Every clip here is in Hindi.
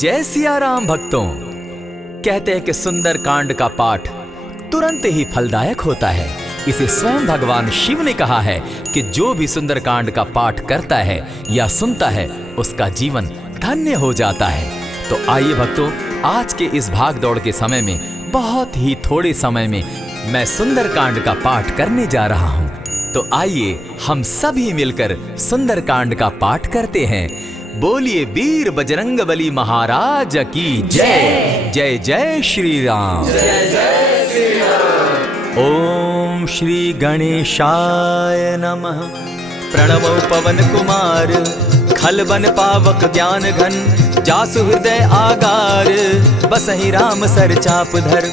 जय सिया राम भक्तों। कहते हैं कि सुंदर कांड का पाठ तुरंत ही फलदायक होता है। इसे स्वयं भगवान शिव ने कहा है कि जो भी सुंदर कांड का पाठ करता है या सुनता है उसका जीवन धन्य हो जाता है। तो आइए भक्तों, आज के इस भाग दौड़ के समय में बहुत ही थोड़े समय में मैं सुंदर कांड का पाठ करने जा रहा हूँ। तो आइए हम सभी मिलकर सुंदर कांड का पाठ करते हैं। बोलिए वीर बजरंगबली महाराज की जय। जय जय श्री राम। जय जय श्री राम। ओम श्री गणेशाय नमः। प्रणवो पवन कुमार खलबन पावक ज्ञान घन जासु हृदय आगार बसहि राम सर चाप धर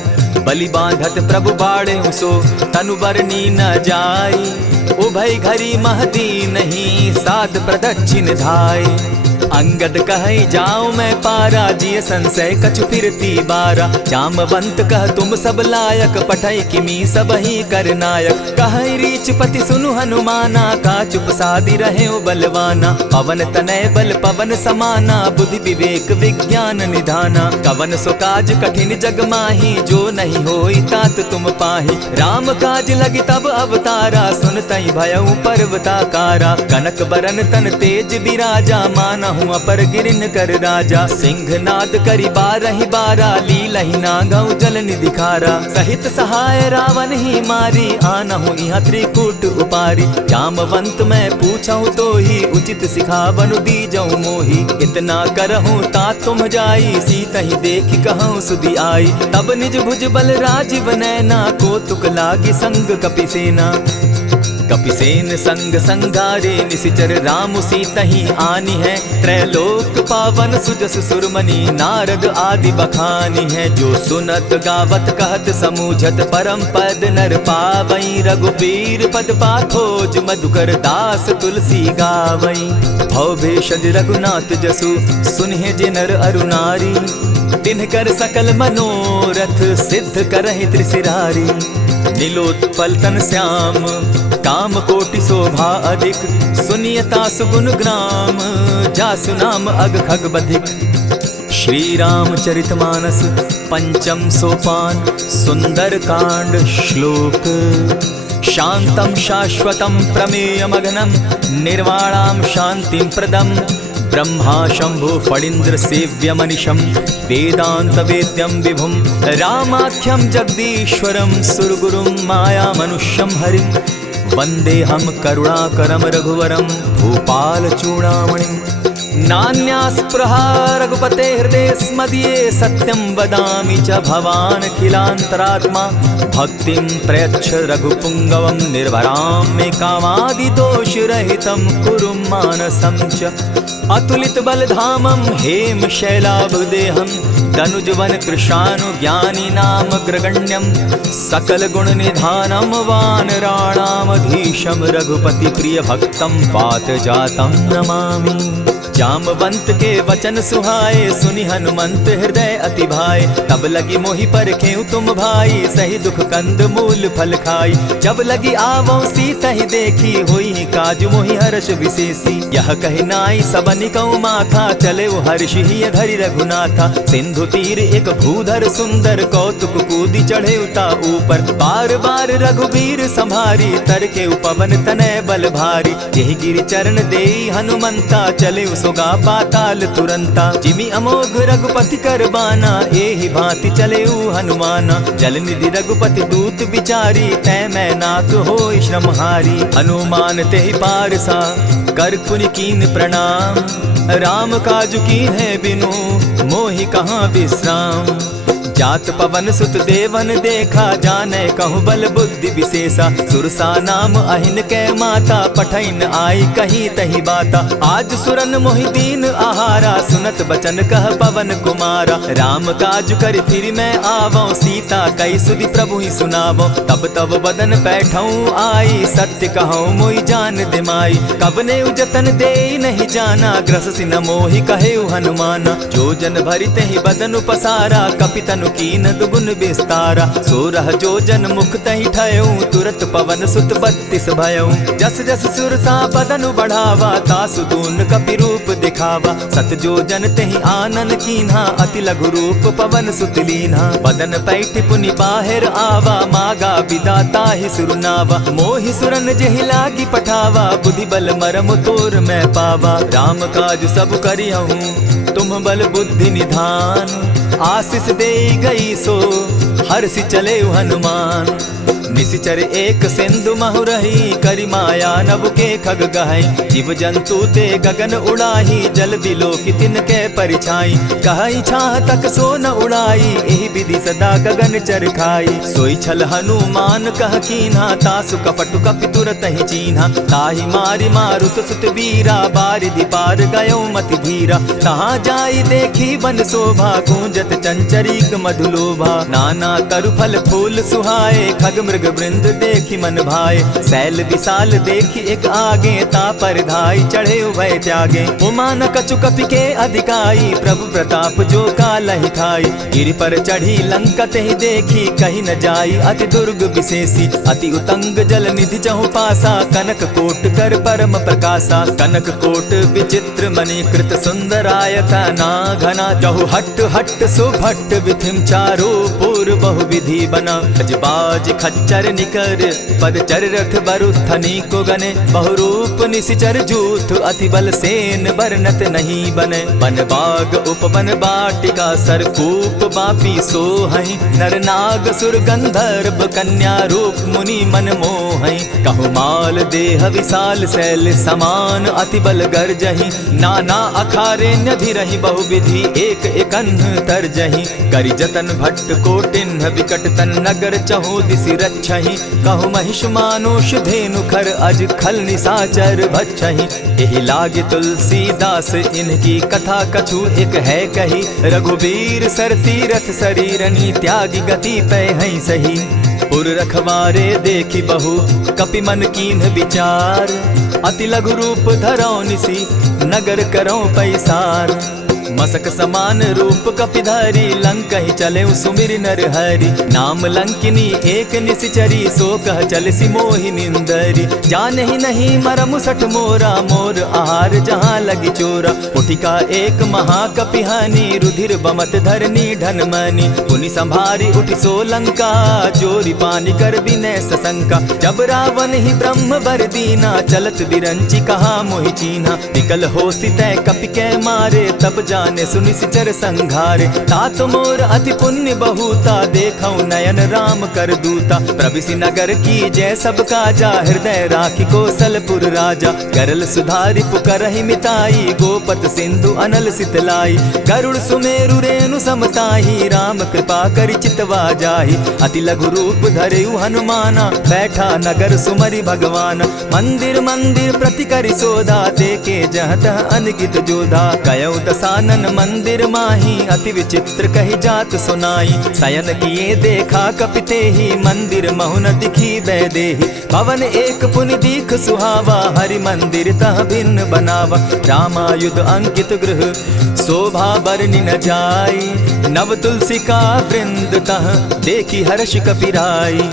बलि बांधत प्रभु बाढ़े सो तनु बरनी न जाई उभय घरी महदी नहीं साध प्रदक्षिण धाय अंगद कहे जाओ मैं पारा जिय संशय कछु फिरती बारा जामवंत कह तुम सब लायक पठय किमी सब ही कर नायक कहे रीच पति सुनु हनुमाना का चुप सादी रहे बलवाना पवन तनय बल पवन समाना बुद्धि विवेक विज्ञान निधाना कवन सो काज कठिन जग माही जो नहीं होई तात तुम पाही राम काज लगी तब अवतारा सुनतई भयउ पर्वताकारा कनक बरन तन तेज विराजा माना हूँ अपर गिरिन कर राजा सिंह नाद करी बारहि बारा लीलहि नागौ जल निधि खारा सहित सहाय रावण ही मारी आनहु इहाँ त्रिकूट उपारी जामवंत मैं पूछऊँ तो ही उचित सिखावनु दीजऊँ मोही इतना करहूँ ता तुम जाई सीतहि देखि कहूँ सुधि आई तब निज भुज बल राजीव नैना को तुक लागी संग कपिसेना कपिसेन संग संगारे निशिचर राम सीतहि आनी है त्रैलोक पावन सुजस सुरमणि नारद आदि बखानी है जो सुनत गावत कहत समूझत परम पद नर पावई रघुबीर पद पाथोज मधुकर दास तुलसी गावई भव भेषज रघुनाथ जसु सुनहि जिनर अरुनारी तिनकर सकल मनोरथ सिद्ध करहि त्रिशिरारी नीलोत्पल तन श्याम काम कोटि शोभा अधिक सुनियता सुगुण ग्राम जासु नाम अग खग बधिक। श्री रामचरितमानस पंचम सोपान सुंदर कांड श्लोक शांतम शाश्वतम प्रमेयमगनम निर्वाणाम शांतिं प्रदम ब्रह्मा शंभु फणीन्द्र सेव्य मनिशम वेदांत वेद्यम विभुम रामाख्यम जगदीश्वरम सुरगुरुम माया मनुष्यम हरिम वंदे हम करुणाकरम रघुवरम भूपाल चूड़ामणिम नान्यास्पृहा रघुपते हृदय स्मदीये सत्यं वदामि च भवान् खिलान्तरात्मा भक्तिं प्रयच्छ रघुपुंगवं निर्भरां मे कामादिदोषरहितं कुरु मानसं च अतुलित बलधामं हेम शैलाभदेहं तनुजवन कृशानु ज्ञानी नाम ग्रगण्यं सकल गुण निधानं वानराणामधीशं रघुपति प्रिय भक्तं पात जातं नमामि। जामवंत के वचन सुहाए सुनि हनुमंत हृदय अति भाए तब लगी मोहि परखेउ तुम भाई सही दुख कंद मूल फल खाई जब लगी आवो सीतहि देखी होई काज मोहि हर्ष विशेषी यह कहि नाई सबनि कौ माथा चले वो हर्ष ही धरि रघुनाथा सिंधु तीर एक भूधर सुंदर कौतुक कूदी चढ़े उता ऊपर बार बार रघुबीर संभारी तर के उपवन तनय बल भारी यही गिरि चरण देई हनुमंता चले सोगा पाताल तुरंता जिमि अमोघ रघुपति कर बाना एहि भांति चले हनुमाना जल निधि रघुपति दूत बिचारी तै मैं नाक होई श्रमहारी हनुमान तेहि पारसा कर पुनि कीन प्रणाम राम काजु कीन है बिनु मोहि कहाँ विश्राम जात पवन सुत देवन देखा जाने कहूँ बल बुद्धि विशेषा सुरसा नाम अहिन कै माता पठैन आई कहीं तही बाता आज सुरन मोहिदीन आहारा सुनत बचन कह पवन कुमारा राम काज कर फिर मैं आवो सीता कई सुधि प्रभु ही सुनावो तब तब बदन बैठऊँ आई सत्य कहूँ मोहि जान दिमाई कबने उजतन दे नहीं जाना ग्रस सिन मोहि कहे हनुमाना जो जन भरित ही बदन पसारा कपितनु तनु कीन दुगुन विस्तारा। 16 जोजन मुख तहि ठयऊ, तुरत पवन सुत 32 भयऊ। जस जस सुरसा बदनु बढ़ावा, तासु दून कपि रूप दिखावा। 7 जोजन तेहि आनन कीन्हा, अति लघु रूप पवन सुत लीन्हा। बदन पैठ पुनि बाहिर आवा, मागा विदा ताहि सुरनावा। मोहि सुरन जेहि लागी पठावा, बुद्धि बल मरम तोर मैं पावा। राम काज सब करियहूँ, तुम बल बुद्धि निधान। आशीष दे गई सो हर्षि चले हनुमान। निशिचर एक सिंधु महु रही, करि माया नभ के खग गहई। जीव जंतु ते गगन उड़ाही, जल दिलो कि तिनके परिछाई। कहई छाह तक सो न उड़ाई, एहि विधि सदा गगन चर खाई। सोई छल हनुमान कह कीन्हा, तासु कपटु कपि तुरत ही चीन्हा। ताहि मारि मारुत सुत वीरा, बारिधि पार गयो मति धीरा। तहाँ जाई देखी बन शोभा, गूंजत चंचरीक मधुलोभा। नाना तरु फल फूल सुहाए, खग मृग वृंद देखी मन भाए। शैल विशाल देखी एक आगे, ता पर धाई चढ़े उभय त्यागे। उमान कछु कपि के अधिकाई, प्रभु प्रताप जो कालहि खाई। गिरि पर चढ़ी लंका तेहि देखी, कहीं न जाई अति दुर्ग विशेषी। अति उतंग जल निधि चहु पासा, कनक कोट कर परम प्रकाशा। कनक कोट विचित्र मणिकृत सुंदरायता ना घना। जहु हट हट सुभट विधिम चारो पूर्व बहु विधि बना। बाज खच्चर निकर पदचर रथ बरुथनी को गने। बहुरूप निशिचर जूथ अति बल सेन बरनत नहीं बने। बन बाग उपवन बाटिका सरकूप बापी सोहई। नर नाग सुर गंधर्व कन्या रूप मुनि मन मोहई। कहु माल देह विशाल शैल समान, अति बल गर्जही। नाना अखारे न्यधिरहि बहुविधि, एक एकन्ह तरजही। करि जतन भट्ट कोटिन्ह विकट तन नगर चहु दिसि रक्षहि। कहु महिष मानुष धेनु खर अज खल निशाचर भक्षहि। एहि लागे तुलसीदास इनकी कथा कछु एक है कही। रघुबीर सर तीरथ शरीरनी, त्यागी गति पै हई सही। पुर रखवारे देखी बहु कपि मन कीन्ह विचार। अति लघु रूप धरौ निसी, नगर करौ पैसार। मसक समान रूप कपिधारी, लंकहि चले सुमिर नर हरि। नाम लंकिनी एक निशिचरी, सो कह चल सी मोहि निंदरी। जानहि नहीं मरमु सठ मोरा, मोर आहार जहाँ लगी चोरा। उठिका एक महाकपिहानी, रुधिर बमत धरनी ढन मनी। पुनि संभारी उठि सो लंका, जोरी पानी कर विनय सशंका। जब रावण ही ब्रह्म बर दीना, चलत बिरंची कहा मोहि चीन्हा। निकल होसी तै कपि के मारे, तब जाने सुनिशिचर संघारे। तात मोर अति पुण्य बहुता, देखौ नयन राम कर दूता। प्रविशि नगर की जय सब काजा, हृदय राखी कौशलपुर राजा। करल सुधारि पुकरहि मिताई, गोपत सिंधु अनल सितलाई। गरुड़ सुमेरु रेणु समताही, राम कृपा करि चितवा जाहि। अति लघु रूप धरेउ हनुमाना, बैठा नगर सुमरि भगवान। मंदिर मंदिर प्रति करि सोधा, देखे जहत अनगित जोधा। गयौ दसानन मंदिर माही, अति विचित्र कही जात सुनाई। शयन किए देखा कपिते ही, मंदिर महु न दिखी वैदेही। भवन एक पुनि दीख सुहावा, हरि मंदिर तह भिन्न बनावा। रामायुध अंकित गृह, शोभा बरनि न जाई। नव तुलसी का वृंद तह, देखी हर्ष कपिराई।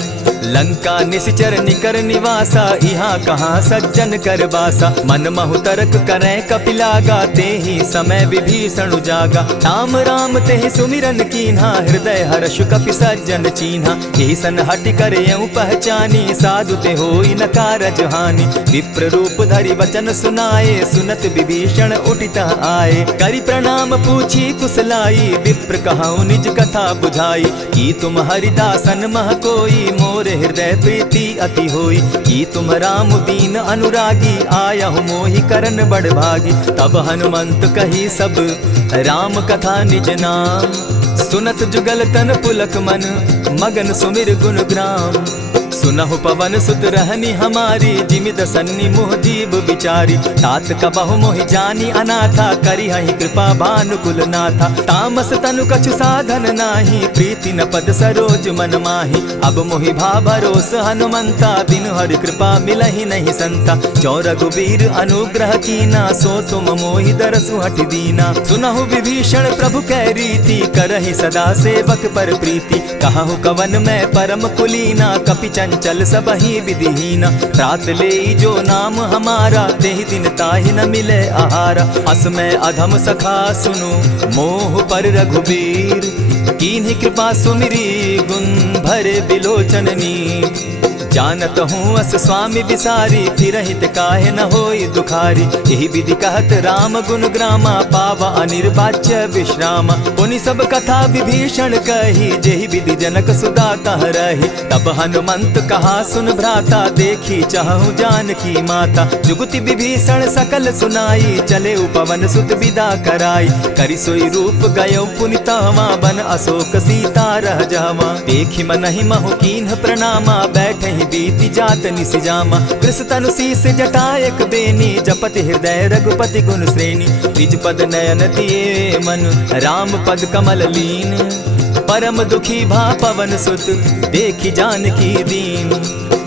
लंका निशिचर निकर निवासा, यहाँ कहाँ सज्जन कर बासा। मन महु तरक करै कपिलागा, तेहि समय विभीषण जागा। राम राम तेहि सुमिरन कीन्हा, हृदय हर्ष कपि सज्जन चीन्हा। ईसन हटि कर यूं पहचानी, साधु ते होई न कारज हानि। विप्र रूप धरि वचन सुनाए, सुनत विभीषण उठित आए। करि प्रणाम पूछी कुशलाई, विप्र कहौ निज कथा बुझाई। की तुम हरिदासन मह कोई, मोर हृदय प्रीति अति होई। की तुम राम दीन अनुरागी, आयहु मोहि करन बड़ भागी। तब हनुमंत कही सब राम कथा निज नाम। सुनत जुगल तन पुलक मन, मगन सुमिर गुण ग्राम। सुनहु पवन सुत रहनी हमारी, जिमिद सन्नी मुह जीव बिचारी। तात कबहु मोहि जानी अनाथा, करी हहि कृपा भानुकुल नाथा। तामस तनु कछु साधन नाही, प्रीति न पद सरोज मन माही। अब मोहि भा भरोस हनुमंता, बिनु हरि कृपा मिलहि नहीं संता। जो रघुबीर अनुग्रह कीना, सो तुम मोहि दरसु हठि दीना। सुनहु विभीषण प्रभु कै रीति, करहि सदा सेवक पर प्रीति। कहु कवन मैं परम कुलीना, कपि चंचल सबहि विधिहीना। त्रात लेई जो नाम हमारा, तेहि दिन ताहि न मिले आहारा। अस मैं अधम सखा सुनु, मोह पर रघुबीर। कीन्ही कृपा सुमिरी, गुण भरे बिलोचन नीर। जानत हूँ अस स्वामी बिसारी, फिर हित काहे न होई दुखारी। यही विधि कहत राम गुण ग्रामा, पावा अनिर्वाच्य विश्रामा। पुनि सब कथा विभीषण कही, जेहि विधि जनक सुदा कह रही। तब हनुमंत कहा सुन भ्राता, देखी चाहु जानकी माता। जुगति विभीषण सकल सुनाई, चले पवन सुत विदा कराई। करि सोई रूप गयो पुनि तावा, बन अशोक सीता रह जावा। देखी मनहि महु कीन्ह प्रणामा, बैठहि बीति जात निसिजामा। कृष तनु शीस जटायक बेनी, जपति हृदय रघुपति गुण श्रेणी। निज पद नयन दिए मन, राम पद कमल लीन। परम दुखी भा पवन सुत, देखी जानकी दीन।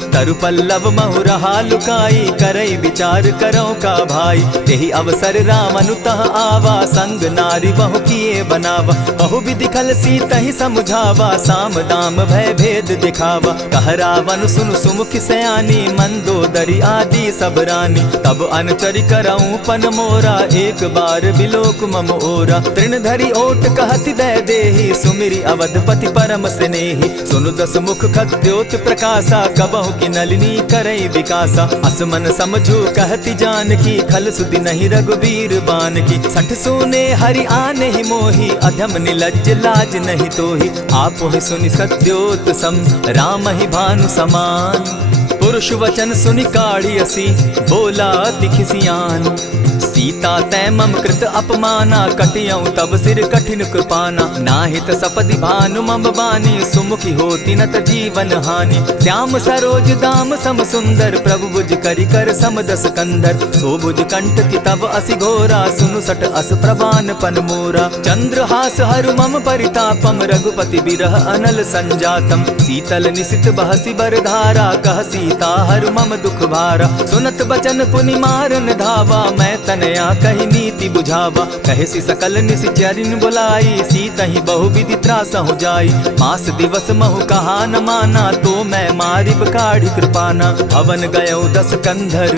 तरु पल्लव महु रहा लुकाई, करई विचार करो का भाई। यही अवसर राम अनुतः आवा, संग नारी बहु किए बनावा। बहु विधि खल सीतहि समझावा, साम दाम भय भेद दिखावा। कह रावण सुन सुमुखि सयानी, मंदोदरी आदि सब रानी। तब अनुचरि करऊं पन मोरा, एक बार बिलोक मम ओरा। तृण धरि ओट कहति दय देहि, सुमिरि अवधपति परम स्नेही। सुनु दस मुख खद्योत प्रकाशा, कबहु की नलिनी करई विकासा। असमन समझू कहती जानकी, खल सुधि नहीं रघुबीर बान की। सठ सोने हरि आने ही मोही, अधम निलज्ज लाज नहीं तोही। आपो ही सुनि सत्योत सम, राम ही भानु समान। पुरुष वचन सुनि काढ़ी असी, बोला अति खिसियान। सीता तै मम कृत अपमाना, कटियऊं तब सिर कठिन कृपाना। नाहित सपदि भानु मम बानी, सुमुखी होती न त जीवन हानि। श्याम सरोज दाम सम सुंदर, प्रभु बुझ करि कर समदस कंदर। सो बुझ कंठ की तब असि घोरा, सुनु सट अस प्रवान पन मोरा। चंद्रहास हरु मम परितापम, रघुपति बिरह अनल संजातम। शीतल निशित बहसी बरधारा, कह सीता हरु मम दुख भारा। सुनत बचन पुनि मारन धावा, मैं तनया कही नीति बुझावा। कहे सी सकल निश्चरिन बुलाई, सीतहि बहु विधि त्रास हो जाई। मास दिवस महु कहा न माना, तो मैं मारिब काढ़ी कृपाना। भवन गयो 10 कंधर,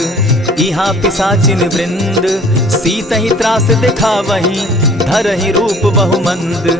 इहाँ पिशाचिन वृंद। सीतहि त्रास दिखावहि, धरहि रूप बहुमंद।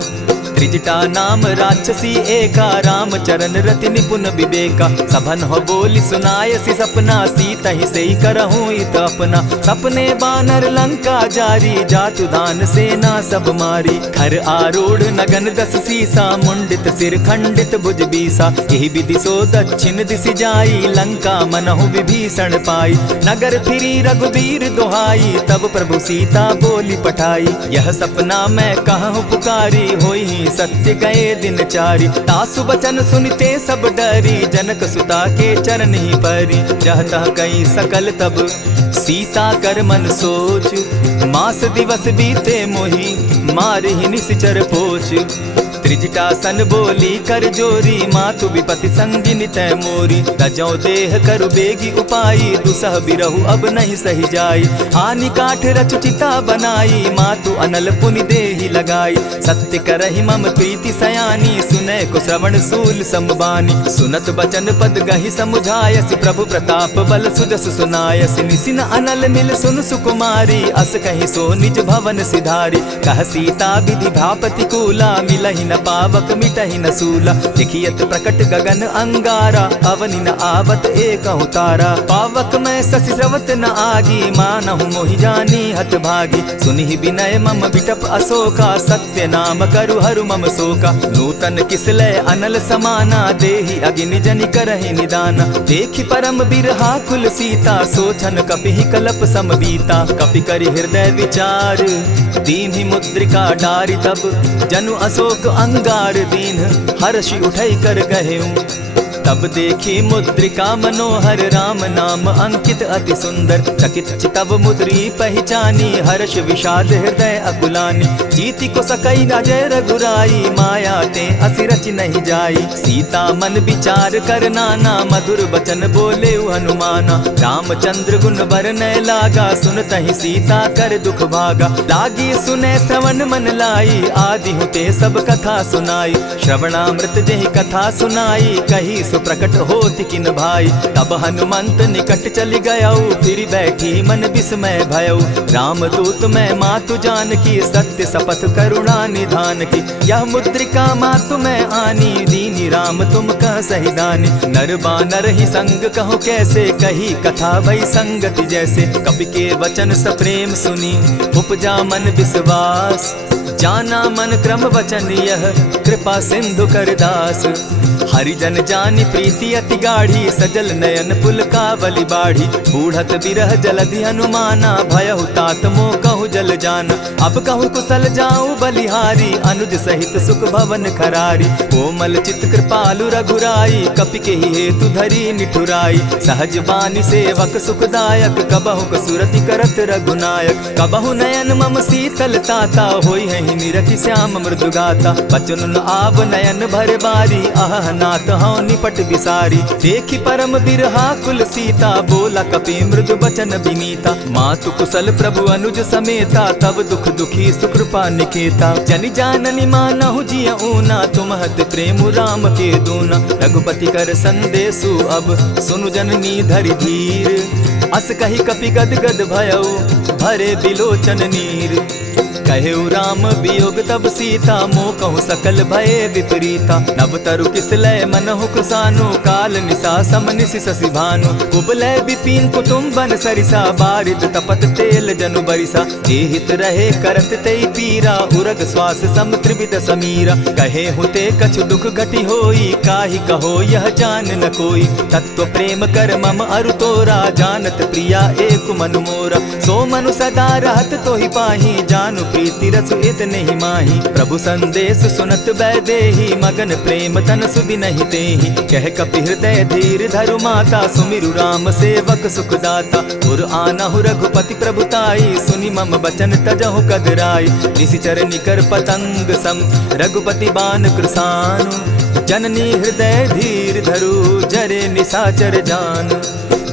त्रिजटा नाम राक्षसी एका, राम चरण रति निपुण विवेका। सभन हो बोली सुनायसी सपना, सीतहि सेई करहूँ इत अपना। सपने बानर लंका जारी, जातु दान सेना सब मारी। खर आरूढ़ नगन 10 सीसा, मुंडित सिर खंडित भुज बीसा। यही विधि सो दक्षिण दिशि जाई, लंका मनहु विभीषण पाई। नगर फिरी रघुबीर दुहाई, तब प्रभु सीता बोली पठाई। यह सपना मैं कहूँ पुकारी, होई सत्य गए दिन चारि। तासु बचन सुनते सब डरी, जनक सुता के चरण ही परी। जह तह कई सकल तब, सीता कर मन सोच। मास दिवस बीते मोही, मारे ही निश्चर पोच। त्रिजटा सन बोली कर जोरी, मातु विपति संगिनी तै मोरी। तजौ देह करु बेगी उपाई, दुसह बिरहु अब नहीं सही जाई। हानि काठ रच चिता बनाई, मातु अनल पुनि देहि लगाई। सत्य करहि मम प्रीति सयानी, सुनै को श्रवण सूल समबानी। सुनत बचन पद गहि समुझायसि, प्रभु प्रताप बल सुजस सुनायसि। निसिन अनल मिल सुन सुकुमारी, अस कहि सो निज भवन सिधारी। कह सीता विधि भापति कूला, मिलहि न पावक मिटहि न सूला। लिखियत प्रकट गगन अंगारा, अवनि न आवत एकहु तारा। पावक मैं शशि स्रवत न आगी, मानहु मोहि जानी हत भागी। सुनिहि विनय मम बिटप अशोका, सत्य नाम करु हरु मम शोका। नूतन किसलय अनल समाना, देहि अगिनि जनि करहि निदाना। देखि परम बिरहा कुल सीता, सोचन कपिहि कलप सम बीता। कपि करि हृदय विचार, दीन्हि मुद्रिका डारि। तब जनु अशोक अंगार दीन, हर्षि उठै कर गहेऊ। तब देखी मुद्रिका मनोहर राम नाम अंकित अति सुंदर। चकित चितव मुद्री पहचानी हर्ष विषाद हृदय अकुलानी। जीति को सकई अजय रघुराई माया ते असि रच नहीं जाई। सीता मन विचार कर नाना मधुर बचन बोले हनुमाना। रामचंद्र गुण बरनय लागा सुनतहि सीता कर दुख भागा। लागी सुने श्रवण मन लाई आदि हुते सब कथा सुनाई। श्रवणामृत जेहि कथा सुनाई कही सुप्रकट होति किन भाई। तब हनुमंत निकट चली गयऊ फिर बैठी मन विस्मय भयऊ। रामदूत मैं मातु जान की सत्य शपथ करुणा निधान की। यह मुद्रिका मातु मैं आनी दीनी राम तुम कह सही दानी। नर बानर ही संग कहो कैसे कही कथा भई संगति जैसे। कपि के वचन सप्रेम सुनी उपजा मन विश्वास। जाना मन क्रम वचन यह कृपा सिंधु कर दास। हरिजन जानी प्रीति अति गाढ़ी सजल नयन पुलकावली बाढ़ी। बूढ़त बिरह जलधि हनुमाना भयहु तात मोह कहु जल जाना। अब कहु कुशल जाऊं बलिहारी अनुज सहित सुख भवन खरारी। कोमल चित कृपालु रघुराई कपि के ही हेतु धरी निठुराई। सहज बानी सेवक सुखदायक कबहु कसुरति करत रघुनायक। कबहु नयन मम शीतल ताता होई है निरखि श्याम मृदु गाता। बचन आब नयन भर बारी आह नाथ हूँ निपट बिसारी। देखी परम बिरहा कुल सीता बोला कपि मृदु बचन विनीता। मातु कुशल प्रभु अनुज समेता तब दुख दुखी सुकृपा निकेता। जनि जाननी मानहु जिय ऊना तुम्हत प्रेम राम के दूना। रघुपति कर संदेशु अब सुनु जननी धरि धीर। अस कही कपि गद गद भयऊ भरे बिलोचन नीर। कहेउ राम वियोग तब सीता मोह कहूँ सकल भये विपरीता। नव तरु किसलय मनहु कृसानु काल निशा समनिशि शशि भानु। कुबलय विपिन कुटुम्बन सरिसा बारिद तपत तेल जनु बरिसा। जे हित रहे करत तेई पीरा उरग श्वास सम त्रिविध समीरा। कहे हुते कछु दुख घटी होई काहि कहो यह जान न कोई। तत्व प्रेम कर मम अरु तोरा जानत प्रिया एक मनु मोरा। सो मनु सदा रहत तोहि पाही जानु प्रीति रसु इतने ही माही। प्रभु संदेश सुनत बैदेही मगन प्रेम तन सुधि नहीं देही। कह कपि हृदय धीर धरु माता सुमिरु राम सेवक सुखदाता। उर आनहु रघुपति प्रभुताई सुनि मम बचन तजहु कदराई। निशिचर निकर पतंग सम रघुपति बान कृसानु। जननी हृदय धीर धरु जरे निशाचर जान।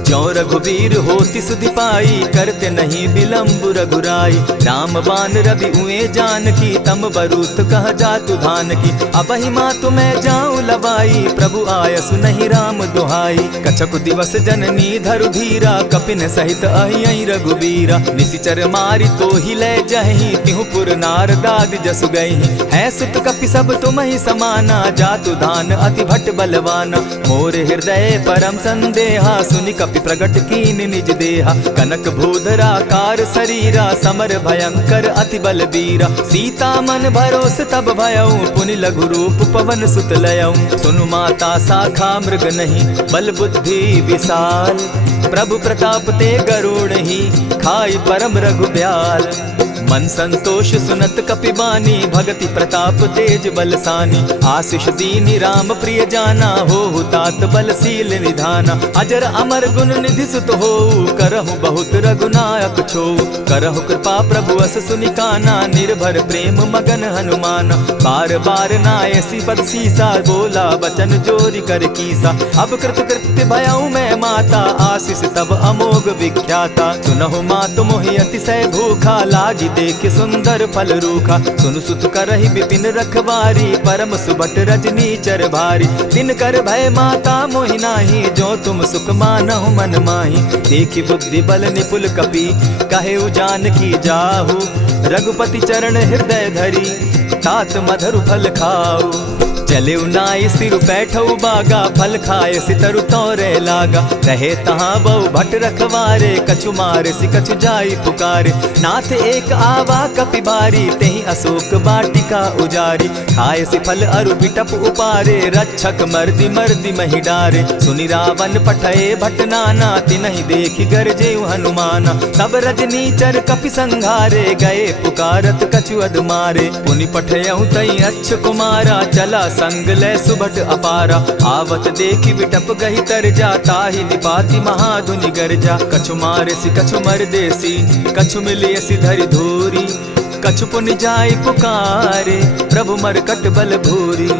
ज्यों रघुवीर होति सुधि पाई करते नहीं विलम्ब रघुराई। राम बान रवि उए जानकी तम बरूथ कह जातु धान की। अबहि मातु मैं जाऊं लवाई प्रभु आयसु नहीं राम दुहाई। कछक दिवस जननी धरु धीरा कपिन सहित अहियहि रघुबीरा। निशिचर मारि तो ही लय जहि तिहु पुर नारदादि जसु गई। है सुत कपि सब तुम ही समाना जातु धान अति भट बलवाना। मोर हृदय परम संदेहा सुनि कपि प्रगट कीन निज देहा। कनक भूधरा कार शरीरा समर भयंकर अति बलबीरा। सीता मन भरोस तब भयऊ पुनि लघु रूप पवन सुत लयऊ। सुनु माता शाखा मृग नहीं बल बुद्धि विशाल। प्रभु प्रताप ते गरुड़ ही खाई परम रघु ब्याल। मन संतोष सुनत कपि बानी भगति प्रताप तेज बलसानी। आशीष दीनी राम प्रिय जाना हो तात बलशील निधाना। अजर अमर गुण निधि सुत हो करहु बहुत रघुनायक छो। करहु कृपा प्रभु अस सुनि काना निर्भर प्रेम मगन हनुमाना। बार बार नायसी पद सीसा बोला बचन जोरी कर कीसा। अब कृत कृत्य भयऊ मैं माता आशीष तब अमोघ विख्याता। सुनहु मातु मोहि अतिशय भूखा लागी देख सुंदर फल रूखा। सुन सुत करहि विपिन रखवारी परम सुबट रजनी चर भारी। दिन कर भय माता मोहि नाही जो तुम सुख मानहु मन माही। देखी बुद्धि बल निपुल कपि कहे जानकी जाहु। रघुपति चरण हृदय धरी तात मधुर फल खाऊ। चले नाई सिर बैठऊ बागा फल खाए सितरु तोरे लागा। रहे तहाँ बहु भट रखवारे कछु मारे सि कछु जाई पुकारे। नाथ एक आवा कपि बारी तेहि अशोक बाटिका उजारी। खाए से फल अरु बिटप उपारे, रक्षक मर्दी मर्दी मही डारे। सुनि रावण पठये भट नाना, तिनहि देखि गरजे हनुमाना। सब रजनीचर कपि संघारे, गए पुकारत कछु अध मारे। पुनि पठयहु तई अच्छ कुमारा, चला संग लै सुभट अपारा। आवत देखि बिटप गहि तर जा, ताहि निपाति महाधुनि गर्जा। कछु मारेसि कछु मरदेसी, कछु मिलियसि धरि धूरी। कछु पुनि जाय पुकारे, प्रभु मरकट बल भूरी।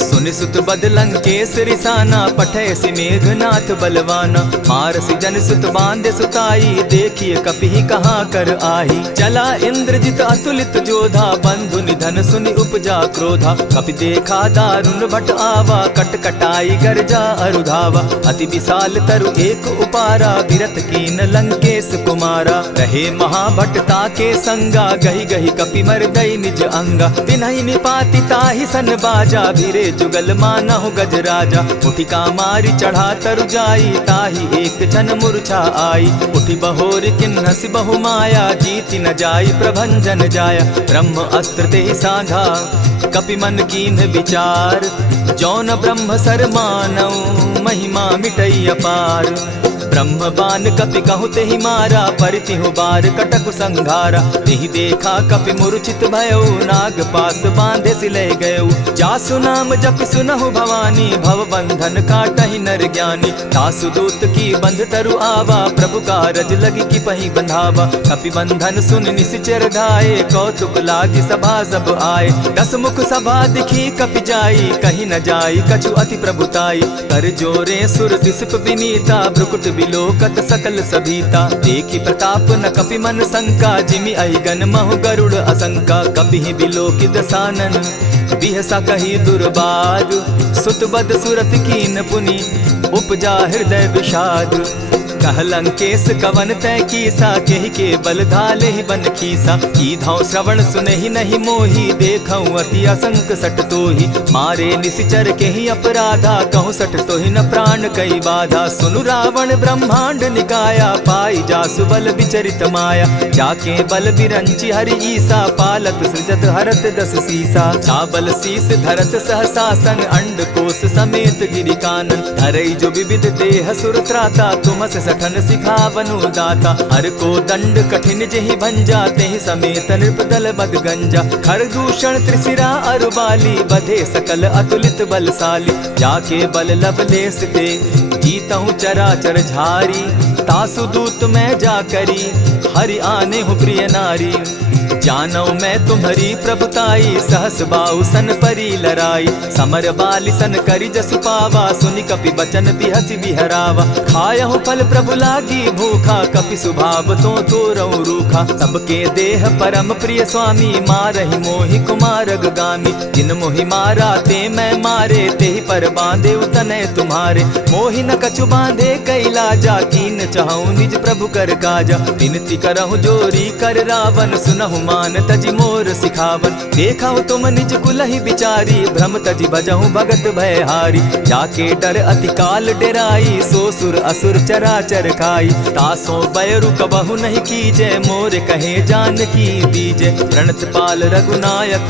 सुनि सुत बद लंकेश रिसाना, पठयसि मेघनाथ बलवाना। मारसि जन सुत बांधे सुताई, देखिए कपिहि कहाँ कर आही। चला इंद्रजित अतुलित जोधा, बंधु निधन सुनि उपजा क्रोधा। कपि देखा दारुण भट आवा, कट कटाई गर्जा अरुधावा। अति विशाल तरु एक उपारा, बिरत कीन लंकेश कुमारा। रहे महाभट ताके संगा, गहि गहि कपि मरदई निज अंगा। तिन्हि निपाति ताहि सन बाजा, भिरे जुगल मानहु गज राजा। उठिका मारी चढ़ा तरु जाई, ताहि एक क्षण मूर्छा आई। उठि बहोर किन्हसि बहु माया, जीति न जाई प्रभंजन जाया। ब्रह्म अस्त्र तेहि साधा, कपि मन कीन्ह विचार। जौन ब्रह्म सर मानौ, महिमा मिटई अपार। ब्रह्म बान कपि कहु तेहि मारा, परितिहु बार कटक संघारा। तेहि देखा कपि मूर्छित भयो, नाग पास बांधे सिले गयो। जासु नाम जपि सुनहु भवानी, भव बंधन काटहि नर ज्ञानी। तासु दूत की बंध तरु आवा, प्रभु कारज लगी की पहि बंधावा। कपि बंधन सुन निसिचर धाये, कौतुक लागी सभा सब आए। दस मुख सभा दिखी कपि जाई, कहीं न जाई कछु अति प्रभुताई। कर जोरे सुर दिसप विनीता, भ्रुकुट बिलोकत सकल सभीता। देखि प्रताप न कपि मन शंका, जिमि अहिगन महु गरुड़ असंका। कपिहि बिलोकि दसानन, बिहसा कही दुर्बाद। सुत बद सुरत कीन पुनि, उपजा हृदय विषाद। कह लंकेश कवन तै कीसा, केहि के बल धाले ही बन खीसा। कीधौ श्रवण सुनहि नहीं मोही, देखऊं अति असंक सट तोहि। मारे निसिचर केहि अपराधा, कहूँ सट तोहि न प्राण कई बाधा। सुनु रावण ब्रह्मांड निकाया, पाई जासु बल विचरित माया। जाके बल बिरंचि हरि ईसा, पालत सृजत हरत दस सीसा। चाबल शीस धरत सहसासन, अंड कोश समेत गिरि कानन। धरई जो विविध देह सुर त्राता, तुमस सठन सिखावनु दाता। हर को दंड कठिन जेहि भंजा, तेहि समेत नृपदल बद गंजा। खरदूषण त्रिशिरा अरुबाली, बधे सकल अतुलित बलशाली। जाके बल लवलेस ते, जीतहु चराचर झारी। तासु दूत मैं जा करी, हरि आने हूँ प्रिय नारी। जानौ मैं तुम्हारी प्रभुताई, सहस बाहु सन परी लराई। समर बाली सन करि जसु पावा, सुनि कपि बचन बिहसि बिहरावा। खायहु फल प्रभु लागी भूखा, कपि सुभाव तो तोरऊ रूखा। सबके देह परम प्रिय स्वामी, मारहि मोहि कुमारग गामी। जिन मोहि मारा ते मैं मारे, तेहि पर बांधे उतने तुम्हारे। मोहि न कछु बांधे कैलाजा, कीन चाहूं निज प्रभु कर काजा। विनती करहु जोरी कर रावण, सुनहु मान तजि मोर सिखावन। देखहु तुम निज कुलहि बिचारी, भ्रम तजि भजहु भगत भयहारी। जाके डर अति काल डेराई, सो सुर असुर चराचर खाई। तासो बैरु कबहु नहीं कीजे, मोर कहे जानकी बीजे। प्रणत पाल रघुनायक,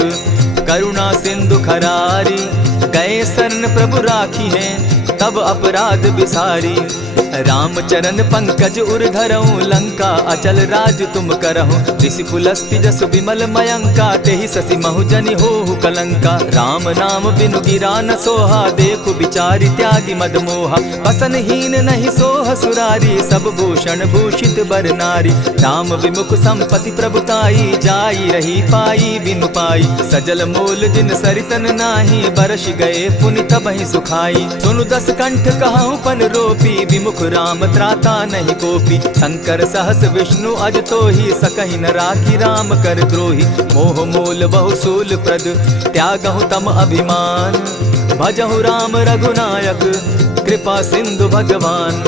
करुणा सिंधु खरारी। गए शरण प्रभु राखी हैं, तब अपराध बिसारी। राम चरण पंकज उर धरऊं, लंका अचल राज तुम करहूं। ऋषि पुलस्ति जसु विमल मयंका, तेहि ससि महु जनि होहु कलंका। राम नाम बिनु गिरा न सोहा, देखु बिचारी त्यागी मद मोहा। बसनहीन नहीं सोह सुरारी, सब भूषण भूषित बर नारी। राम विमुख संपति प्रभुताई, जाई रही पाई बिनु पाई। सजल मूल जिन सरितन नाही, बरस गए पुनि तबहि सुखाई। सुनु दस कंठ कहूँ पन रोपी, विमुख राम त्राता नहीं कोपी। शंकर सहस विष्णु अज तो ही, सकहि न राखी राम कर द्रोही। मोह मूल बहु सूल प्रद, त्यागहु तम अभिमान। भजहु राम रघुनायक, कृपा सिंधु भगवान।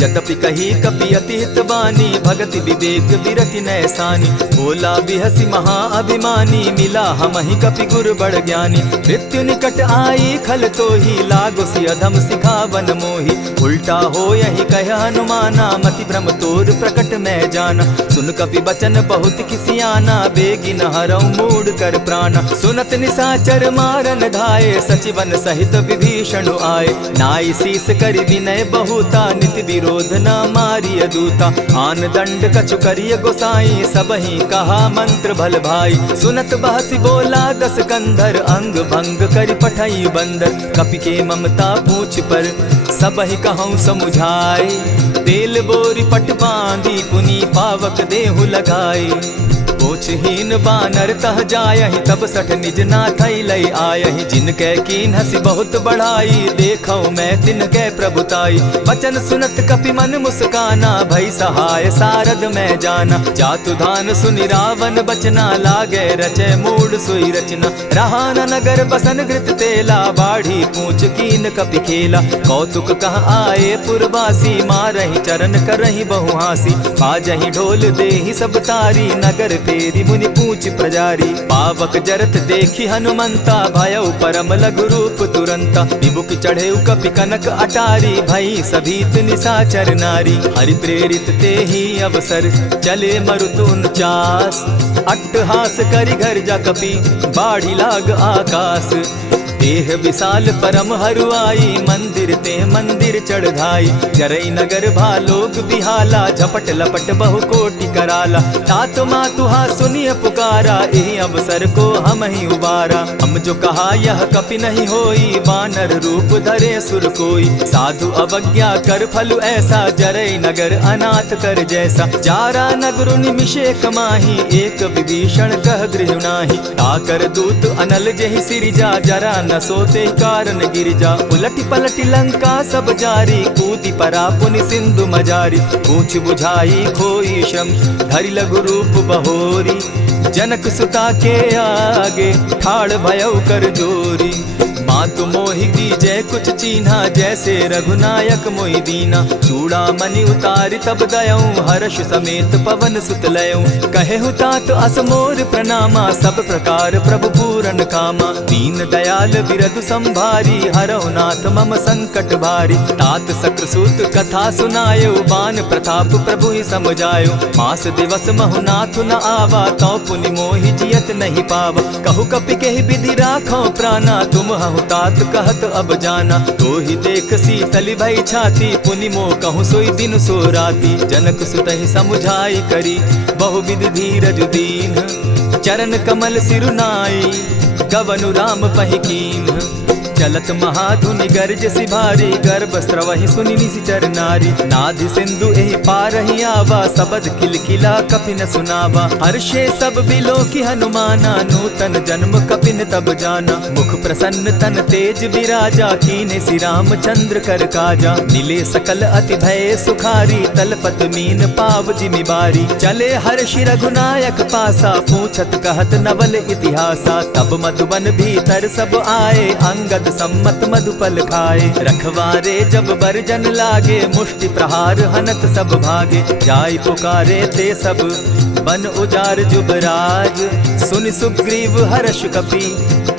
यद्यपि कही कपि अति हित बानी, भगति विवेक विरति नैसानी। बोला बिहसी महाअभिमानी, मिला हमहि कपि गुर बड़ ज्ञानी। मृत्यु निकट आई खल तो ही, लागो सि अधम सिखावन मोही। उल्टा हो यही कह हनुमाना, मति भ्रम तोर प्रकट मैं जाना। सुन कपि बचन बहुत खिसियाना, बेगी न हरऊ मूड कर प्राणा। सुनत निशाचर मारन धाये, सचिवन सहित विभीषण आए। नाई शीस करि विनय बहुता, नित विरोध न मारिय दूता। आन दंड कछु करिय गोसाई, सबहि कहा मंत्र भल भाई। सुनत बहसी बोला दस कंधर, अंग भंग करि पठई बंदर। कपि के ममता पूछ पर, सबहि कहूँ समुझाए। तेल बोरी पट बांधी, पुनी पावक देहु लगाई। पोछहीन बानर तह जायहि, तब सठ निज नाथै लई आयहि। जिनकै कीन हसी बहुत बढ़ाई, देखौ मैं तिनकै प्रभुताई। वचन सुनत कपि मन मुस्काना, भई सहाय सारद मैं जाना। जातु धान सुनि रावण बचना, लागे रचै मूड सोई रचना। रहा न नगर बसन घृत तेला, बाढ़ी पूछ कीन कपि खेला। कौतुक कह आए पुरवासी, मारहि चरण करहि बहु हासी। बाजहि ढोल देहि सब तारी, नगर तेरी मुनि पूछ प्रजारी। पावक जरत देखी हनुमंता, भयउ परम लघु रूप तुरंता। विमुख चढ़े कपि कनक अटारी, भई सभीत निशाचर नारी। हरि प्रेरित ते ही अवसर, चले मरुत 49। अट्टहास करि घर जा कपि, बाढ़ी लाग आकाश। देह विशाल परम हरुआई, मंदिर ते मंदिर चढ़ाई। जरई नगर भालोग बिहाला, झपट लपट बहु कोटि कराला। तात मातुहा सुनिय पुकारा, एहि अवसर को हम ही उबारा। हम जो कहा यह कपि नहीं होई, बानर रूप धरे सुर कोई। साधु अवज्ञा कर फल ऐसा, जरई नगर अनाथ कर जैसा। जारा नगर निमिषे कमाही, एक विभीषण कह गृह नाही। ताकर दूत अनल जहि सिरिजा, जरा न सोते कारण गिरिजा। उलटि पलटि लंका सब जारी, कूदि परा पुनि सिंधु मजारी। पूछ बुझाई खोई श्रम, धरि लघु रूप बहोरी। जनक सुता के आगे, ठाड़ भयउ कर जोरी। मातु मोहि दीजै कुछ चीन्हा, जैसे रघुनायक मोहि दीना। चूड़ा मणि उतारि तब दयऊं, हर्ष समेत पवन सुत लयऊं। कहेहु तात असमोर प्रणामा, सब प्रकार प्रभु पूरन कामा। दीन दयाल बिरधु संभारी, हरहु नाथ मम संकट भारी। तात सक्रसूत कथा सुनायो, बान प्रताप प्रभु ही समझायो। मास दिवस महु नाथ न आवा, तौ पुनि मोहि जियत नहीं पावा। कहु कपि केहि विधि राखो प्राणा, तुम हहु तात कहत अब जाना। तो ही देख शीतल भई छाती, पुनि मोह कहूँ सोई दिन सो राती। जनक सुतहि समुझाई करी, बहु विधि धीरज दीन। चरण कमल सिरुनाई, गवनु राम पहि कीन। चलत महाधुनि गर्ज सिभारी, गर्भ स्रवहि सुनि निशिचर नारी। नाधि सिंधु एहि पारहि आवा, सबद किलकिला कपि न सुनावा। हर्षे सब बिलो की हनुमाना, नूतन जन्म कपि न तब जाना। मुख प्रसन्न तन तेज विराजा, कीने श्री रामचंद्र कर काजा। मिले सकल अति भय सुखारी, तलपत मीन पाव जिमि बारी। चले हर्षि रघुनायक पासा, पूछत कहत नवल इतिहासा। तब मधुबन भीतर सब आए, अंगद सम्मत मधुपल खाए। रखवारे जब बरजन लागे, मुष्टि प्रहार हनत सब भागे। जाय पुकारे ते सब, बन उजार जुबराज। सुनि सुग्रीव हर्ष कपि,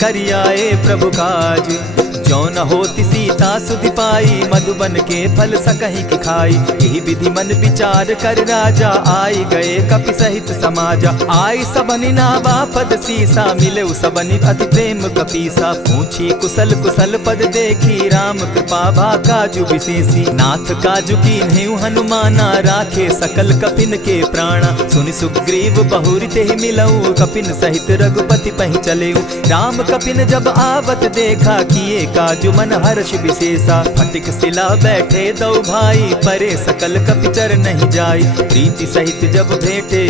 करियाए प्रभु काज। जो न होती सीता सुधि पाई, मधुबन के फल सकहि की खाई। यही विधि मन विचार कर राजा, आई गए कपि सहित समाजा। आई सबनि नावा पद सीसा, मिले सबनि अति प्रेम कपीसा। पूछी कुशल कुशल पद देखी, राम कृपा भा काजु विशेषी। नाथ काजु कीन्हेउ हनुमाना, राखे सकल कपिन के प्राणा। सुनि सुग्रीव बहुरि तेहि मिलऊ, कपिन सहित रघुपति पहि चलेऊ। राम कपिन जब आवत देखा, किए काजु मन हर्ष विशेषा। फटिक सिला बैठे दो भाई, परे सकल कपिचर नहीं जाई। प्रीति सहित जब भेंटे,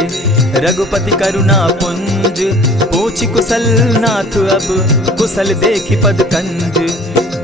रघुपति करुणा पुंज। पूछि कुशल नाथ अब, कुशल देखि पद कंज।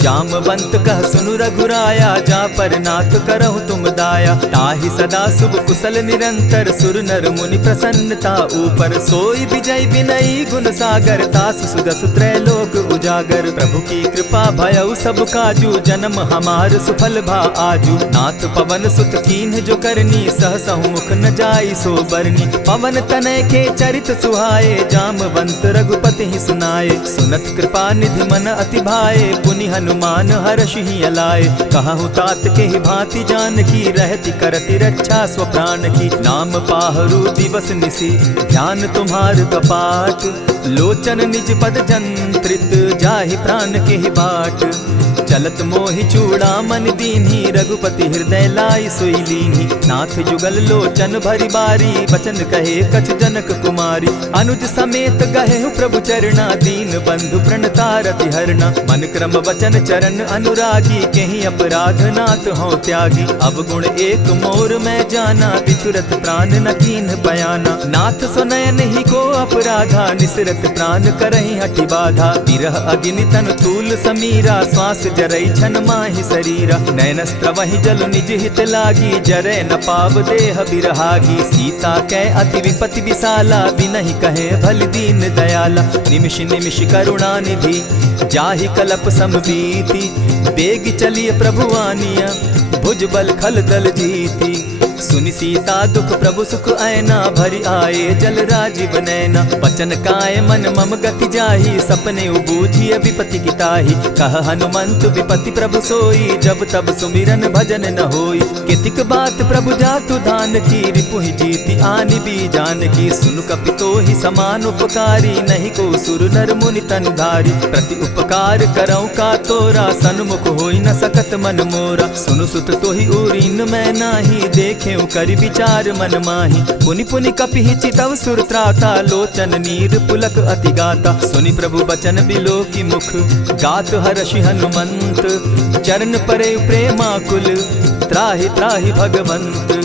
जामवंत कह सुनु रघुराया, जा पर नाथ करहु तुम दाया। ताहि सदा शुभ कुशल निरंतर, सुर नर मुनि प्रसन्नता ऊपर। सोई विजय विनयी गुण सागर, तास सुदस त्रैलोक उजागर। प्रभु की कृपा भयउ सब काजू, जन्म हमार सुफल भा आजू। नाथ पवन सुत कीन्ह जो करनी, सहसहु मुख न जाई सो बरनी। पवन तनय के चरित सुहाए, जामवंत रघुपति ही सुनाए। सुनत कृपा निधि मन अति भाए, पुनि हनुमान हर्षि अलाए। कहु तात के ही भांति जानकी, रहति करति रक्षा स्व प्राण की। नाम पाहरु दिवस निसी, ध्यान तुम्हार कपाट। लोचन निज पद जंत्रित, जाहि प्राण के ही बाट। चलत मोहि चूड़ामन दीन्ही, रघुपति हृदय लाई सोई लीन्ही। नाथ जुगल लोचन भरी बारी, बचन कहे कछ जनक कुमारी। अनुज समेत गहे प्रभु चरणा, दीन बंधु प्रणतारति हरना। मन क्रम वचन चरण अनुरागी, केहि अपराध नाथ हो त्यागी। अवगुण एक मोर मैं जाना, बिछुरत प्राण न कीन्ह बयाना। नाथ सुनयन ही को अपराधा, निसरत प्राण करहि हठि बाधा। विरह अग्नि तन तूल समीरा, श्वास जरई छन माहि शरीरा। नयन स्त्रवहि जल निज हित लागी, जरै न पाव देह बिरहागी। सीता कै अति विपति विशाला, बिनहि कहे भल दीन दयाला। निमिष निमिष करुणा निधि, जाहि कलप समबीति। बेग चलिए प्रभु आनिया, भुज बल खल दल जीती। सुनि सीता दुख प्रभु सुख ऐना, भरि आए जल राजीव नैना। बचन काय मन मम गति जाहि, सपने बूझिए विपति की ताहि। कह हनुमंत विपति प्रभु सोई, जब तब सुमिरन भजन न होई। कितिक बात प्रभु जातु धान की, रिपुहि जीति आनि भी जानकी। सुनु कपितो ही समान उपकारी, नहीं को सुर नर मुनि तन धारी। प्रति उपकार करऊं का तोरा, सन्मुख होई न सकत मन मोरा। सुनु सुत तोहि उरीन मैं नाही, देखे करि विचार मन माही। पुनि पुनि कपिहि चितव सुर त्राता, लोचन नीर पुलक अति गाता। सुनि प्रभु बचन बिलो की मुख, गात हर्षि हनुमंत। चरण परे प्रेमाकुल, त्राहि त्राहि भगवंत।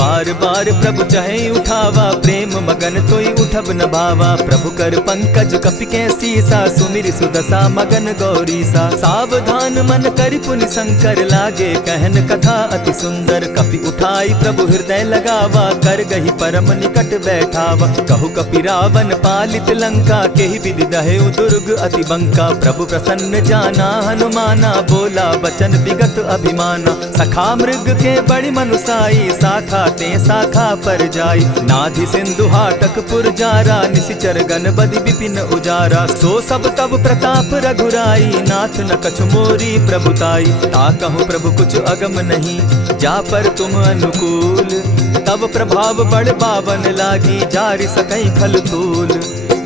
बार बार प्रभु चहे उठावा, प्रेम मगन तोई उठब न भावा। प्रभु कर पंकज कपि के सीसा, सुमिरि सुदशा मगन गौरीसा। सावधान मन करि पुनि शंकर, लागे कहन कथा अति सुंदर। कपि उठाई प्रभु हृदय लगावा, कर गही परम निकट बैठावा। कहु कपि रावण पालित लंका, केहि विधि दहेउ दुर्ग अति बंका। प्रभु प्रसन्न जाना हनुमाना, बोला बचन विगत अभिमाना। सखा मृग के बड़ी मनुसाई, साखा ते शाखा पर जाई। नाधि सिंधु हाटक पुरजारा, निशिचर गण बदि विपिन उजारा। सो सब तब प्रताप रघुराई, नाथ न कछु मोरी प्रभुताई। ताकहु प्रभु कुछ अगम नहीं, जा पर तुम अनुकूल। तब प्रभाव बड़ बावन लागी, जारि सकई खल तूल।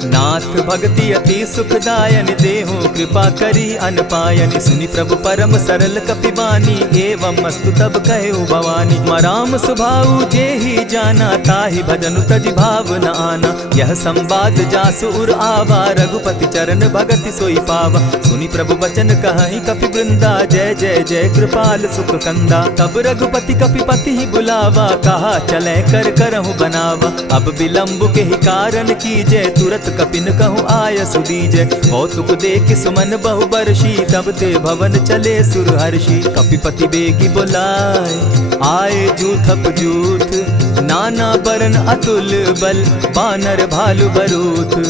नाथ भक्ति अति सुखदायन, देहु कृपा करी अनपायनि। सुनि प्रभु परम सरल कपिबानी, एवं मस्तु तब कहु भवानी। मराम सुभाऊ जेहि जाना, ताहि भजनु तजि भाव न आना। यह संवाद जासु उर आवा, रघुपति चरण भगति सोई पावा। सुनि प्रभु बचन कहहि कपि वृंदा, जय जय जय कृपाल सुख कंदा। तब रघुपति कपिपति ही बुलावा, कहा चले कर करहु बनावा। अब विलंब के ही कारण कीजय, तुरत कपिन कहूँ आय सुदीजय। कौतुक देख सुमन बहु बरसी, तब ते भवन चले सुर हर्षि। कपिपति बेगी बुलाए, आए जूथप जूथ। नाना बरन अतुल बल, बानर भालु बरूथ।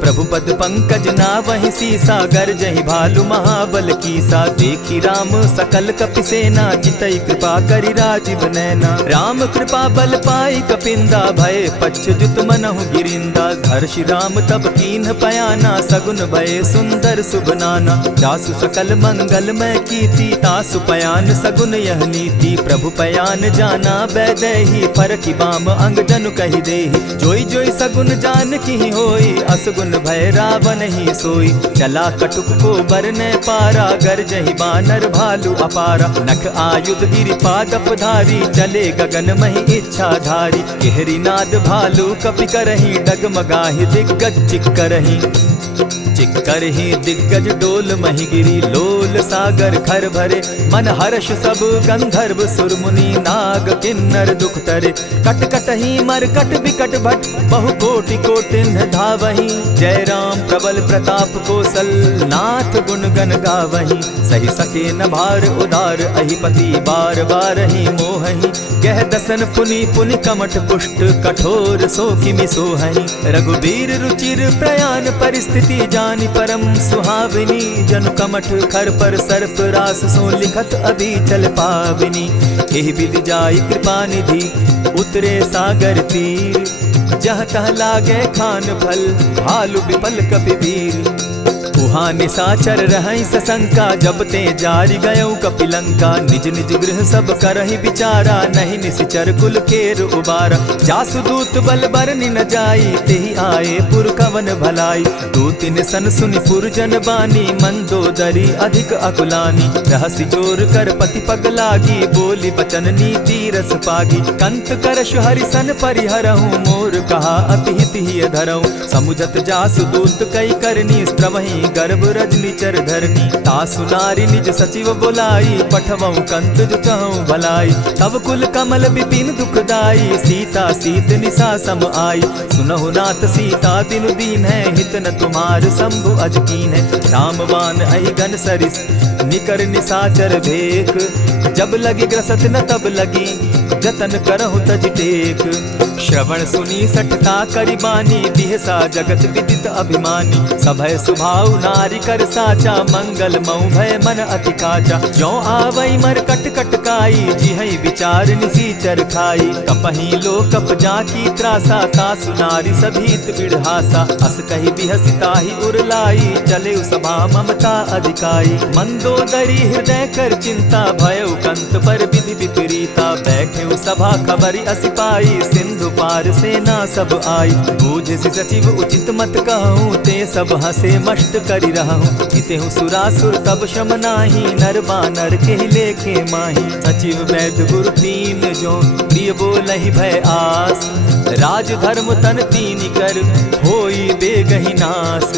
प्रभु पद पंकज नावहि सीसा, गरजहि भालु महाबल कीसा। देखी राम सकल कपि सेना, जितई कृपा करि राजीव नैना। राम कृपा बल पाई कपिंदा, भय पच्युत मनहु गिरिंदा। हर्षि राम तब कीन्ह पयाना, सगुन भय सुंदर शुभ नाना। जासु सकल मंगल मैं कीति, तासु पयान सगुन यह नीति। प्रभु पयान जाना बैदेही, फरकि बाम अंग जनु कहि देहि। जोई जोई सगुन जान की होई, असगुन भय रावण ही सोई। चला कटुक को बरने पारा, गरजहि बानर भालु अपारा। नख आयुध गिरि पादप धारी, चले गगन महि इच्छा धारी। केहरी नाद भालु कपि करहि, डगमगाहि दिग्गज चिक्करहि। चिक्कर ही दिग्गज डोल महिगिरी लोल सागर खर भरे मन हर्ष सब गंधर्व सुरमुनि नाग किन्नर दुख तरे कट कट ही मरकट विकट भट बहु कोटि कोटिन धावही जय राम प्रबल प्रताप कौशल नाथ गुण गन गावही सही सके न भार उदार अहिपति बार बार ही मोहही गह दसन पुनि पुनि कमठ पुष्ट कठोर सो किमि सोहहि रघुबीर रुचिर प्रयाण परिस्थिति जानि परम सुहाविनी जनु कमठ खर पर सर्प रास सो लिखत अभी चल पाविनी एहि विधि जाई कृपा निधि उतरे सागर तीर जह तह लागे खान फल भालु विपल कपिवीर उहाँ निसाचर रहै सशंका जब ते जारि गयौ कपिलंका निज निज गृह सब करहि विचारा नहीं निसिचर कुल केर उबारा जासु दूत बल बरनि न जाई तेहि आए पुर कवन भलाई दूतिन सन सुनि पुरजन बानी मंदोदरी अधिक अकुलानी रहसि जोर कर पति पग लागी बोली बचन नीति रस पागी कंत करश हरि सन परिहरहु मोर कहा अति हित ही धरहु समुझत जासु दूत कई करनी स्त्रवहि गर्भ रजनी चर धरनी तासु नारी निज सचिव बोलाई पठवऊ कंत जो चहु भलाई तब कुल कमल विपिन दुखदाई सीता सीत निसा सम आई सुनहु नाथ सीता बिनु दीन है हित न तुम्हार शंभु अजकीन है रामवान अहि गन सरिस निकर निसाचर भेक जब लगी ग्रसत न तब लगी जतन करहु तज टेक श्रवण सुनी सठता करिबानी बिहसा जगत विदित अभिमानी सभय सुभाव नारी कर साचा मंगल मऊ भय मन अति काचा जो आवई मर कट कट काई जिहई विचार निसीचर खाई कपही लो कप जाकी त्रासा तासु नारी सभीत बिढ़ासा अस कही बिहसिता ही उरलाई चले सभा ममता अधिकाई मंदोदरी हृदय कर चिंता भयउ कंत पर विधि विपरीता बैठे सभा खबरी असिपाई सिंधु पार सेना सब आई बूझ से सचिव उचित मत कहूँ ते सब हंसे मस्त करी रहूँ जितेहु सुरासुर तब शम नाही नर बानर के लेखे माही सचिव वैद्य गुरु तीन जो प्रिय बोलहि भय आस राज धर्म तन तीन कर होई बेगहि नास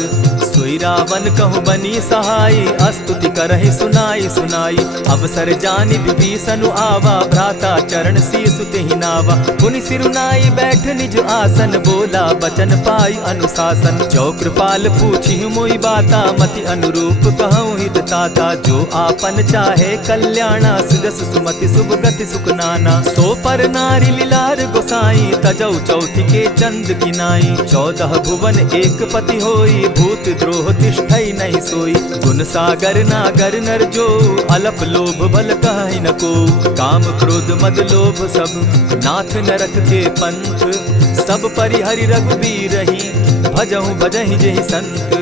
सोई रावण कहु बनी सहाई अस्तुति करहि सुनाई सुनाई अवसर जानि विभीषण आवा भ्राता चरण शीसु तेहि नावा पुनि सिरुनाई बैठ निज आसन बोला बचन पाई अनुशासन जो कृपाल पूछि मोई बाता मति अनुरूप कहूँ हित ताता जो आपन चाहे कल्याणा सुजस सुमति शुभ गति सुख नाना सो पर नारी लीलार गोसाई तजौ चौथी के चंद किनाई 14 भुवन एक पति होई भूत द्रोह तिष्ठई नहीं सोई गुण सागर नागर नर जो अलप लोभ बल कहि न को काम क्रोध मद लोभ सब नाथ नरक के पंथ सब परिहरि रघुबीर रही भजहु भजहि जेहि संत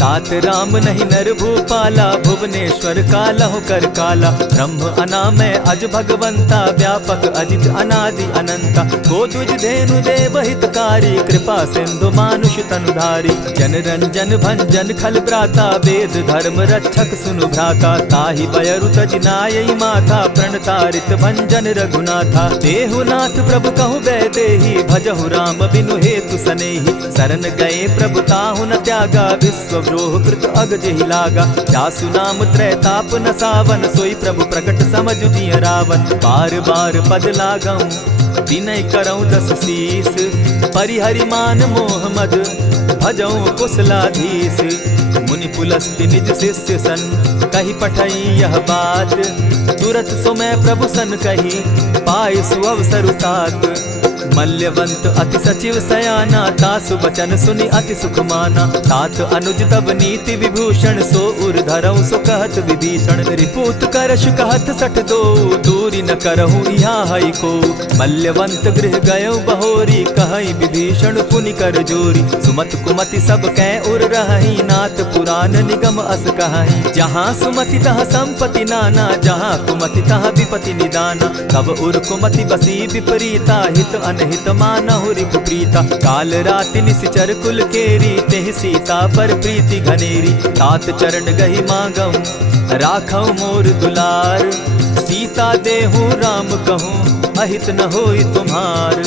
तात राम नहीं नर भूपाला भुवनेश्वर कालहु कर काला ब्रह्म अनामय अज भगवंता व्यापक अजित अनादि अनंता को तुझ धेनु देव हितकारी कृपा सिंधु मानुष तनुधारी जन रंजन भंजन खल भ्राता वेद धर्म रक्षक सुनु भ्राता ताहि बयरु तज नायई माथा प्रणतारित भंजन रघुनाथा देहुनाथ प्रभु कहु बैदेहि भजहु राम बिनु हेतु सनेहि शरण गए प्रभु ताहु न त्यागा विश्व द्रोह कृत अग जेहि लागा जासु नाम त्रैताप न सावन सोई प्रभु प्रकट समझु जिय रावण बार बार पद लागऊं विनय करऊं 10 शीस परिहरि मान मोह मद भजऊं कुशलाधीश मुनि पुलस्ति निज शिष्य सन कही पठई यह बात तुरत सुमय प्रभु सन कही पाय सुअवसर तात मल्यवंत अति सचिव सयाना तासु बचन सुनि अति सुख माना तात अनुज तब नीति विभूषण सो उर धरऊ सो कहत विभीषण रिपुत करश कहत सठ दो दूरी न करहु यहाँ हई को मल्यवंत गृह गयो बहोरी कहई विभीषण पुनि कर जोरी सुमत कुमति सब कै उर रही नाथ पुराण निगम अस कहई जहाँ सुमति तह संपति नाना जहाँ कुमति तह विपति निदाना तब उर कुमति बसी विपरीता हित अनहित मानहु रिपु प्रीता काल राति निसिचर कुल केरी तेहि सीता पर प्रीति घनेरी तात चरण गहि मांगऊं राखऊं मोर दुलार सीता देहु राम कहूँ अहित न होई तुम्हार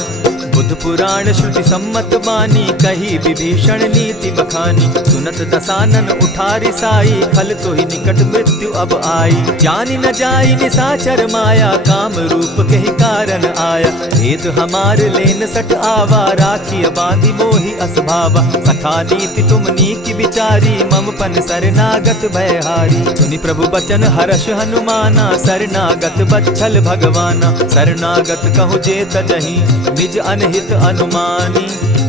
बुध पुराण श्रुति सम्मत बानी, कही विभीषण नीति बखानी। सुनत दसानन उठारी साई, खल तो ही निकट मृत्यु अब आई। जानी न जाई निशाचर माया, काम रूप के ही कारण आया। भेद हमार लेन सट आवा, राखी बांधी मोहि असभावा। सखा नीति तुम नीकी विचारी, मम पन शरणागत भयहारी। सुनि प्रभु बचन हर्ष हनुमाना, शरणागत बच्छल भगवाना। शरणागत कहु जे तजहि, निज अनहित अनुमानी।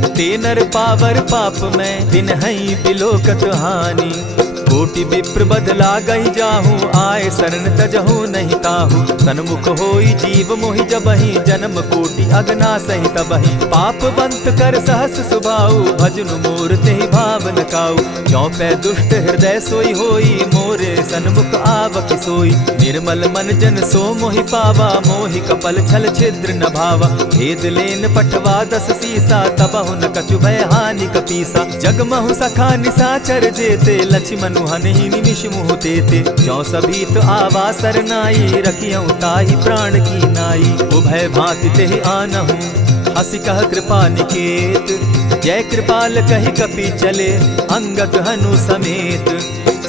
ते नर पावर पाप में, दिन हई बिलोकत हानि। कोटि विप्र बदला गई जाहू, आए शरण तजहू नहीं ताहू। सन्मुख होई जीव मोहि जबहि, जन्म कोटि अगना सहि तबहि। पाप बंत कर सहस सुभाऊ, भजनु मोर तेहि भाव न काऊ। ज्यों पै दुष्ट हृदय सोई होई, मोरे सन्मुख आवक सोई। निर्मल मन जन सो मोहि पावा, मोहि कपल छल छिद्र न भावा। भेद लेन पठवा दस सीसा, तबहु न कछु भय हानि कपीसा। जगमहु सखा निशाचर जेते, लक्ष्मण हनहि निमिष मुह तेते। ज्यों सभी तो आवा सरनाई, रखियौ ताहि प्राण की नाई। उभय भांति तेहि आनहु, हसी कह कृपा निकेत। जय कृपाल कहि कपि चले, अंगद हनु समेत।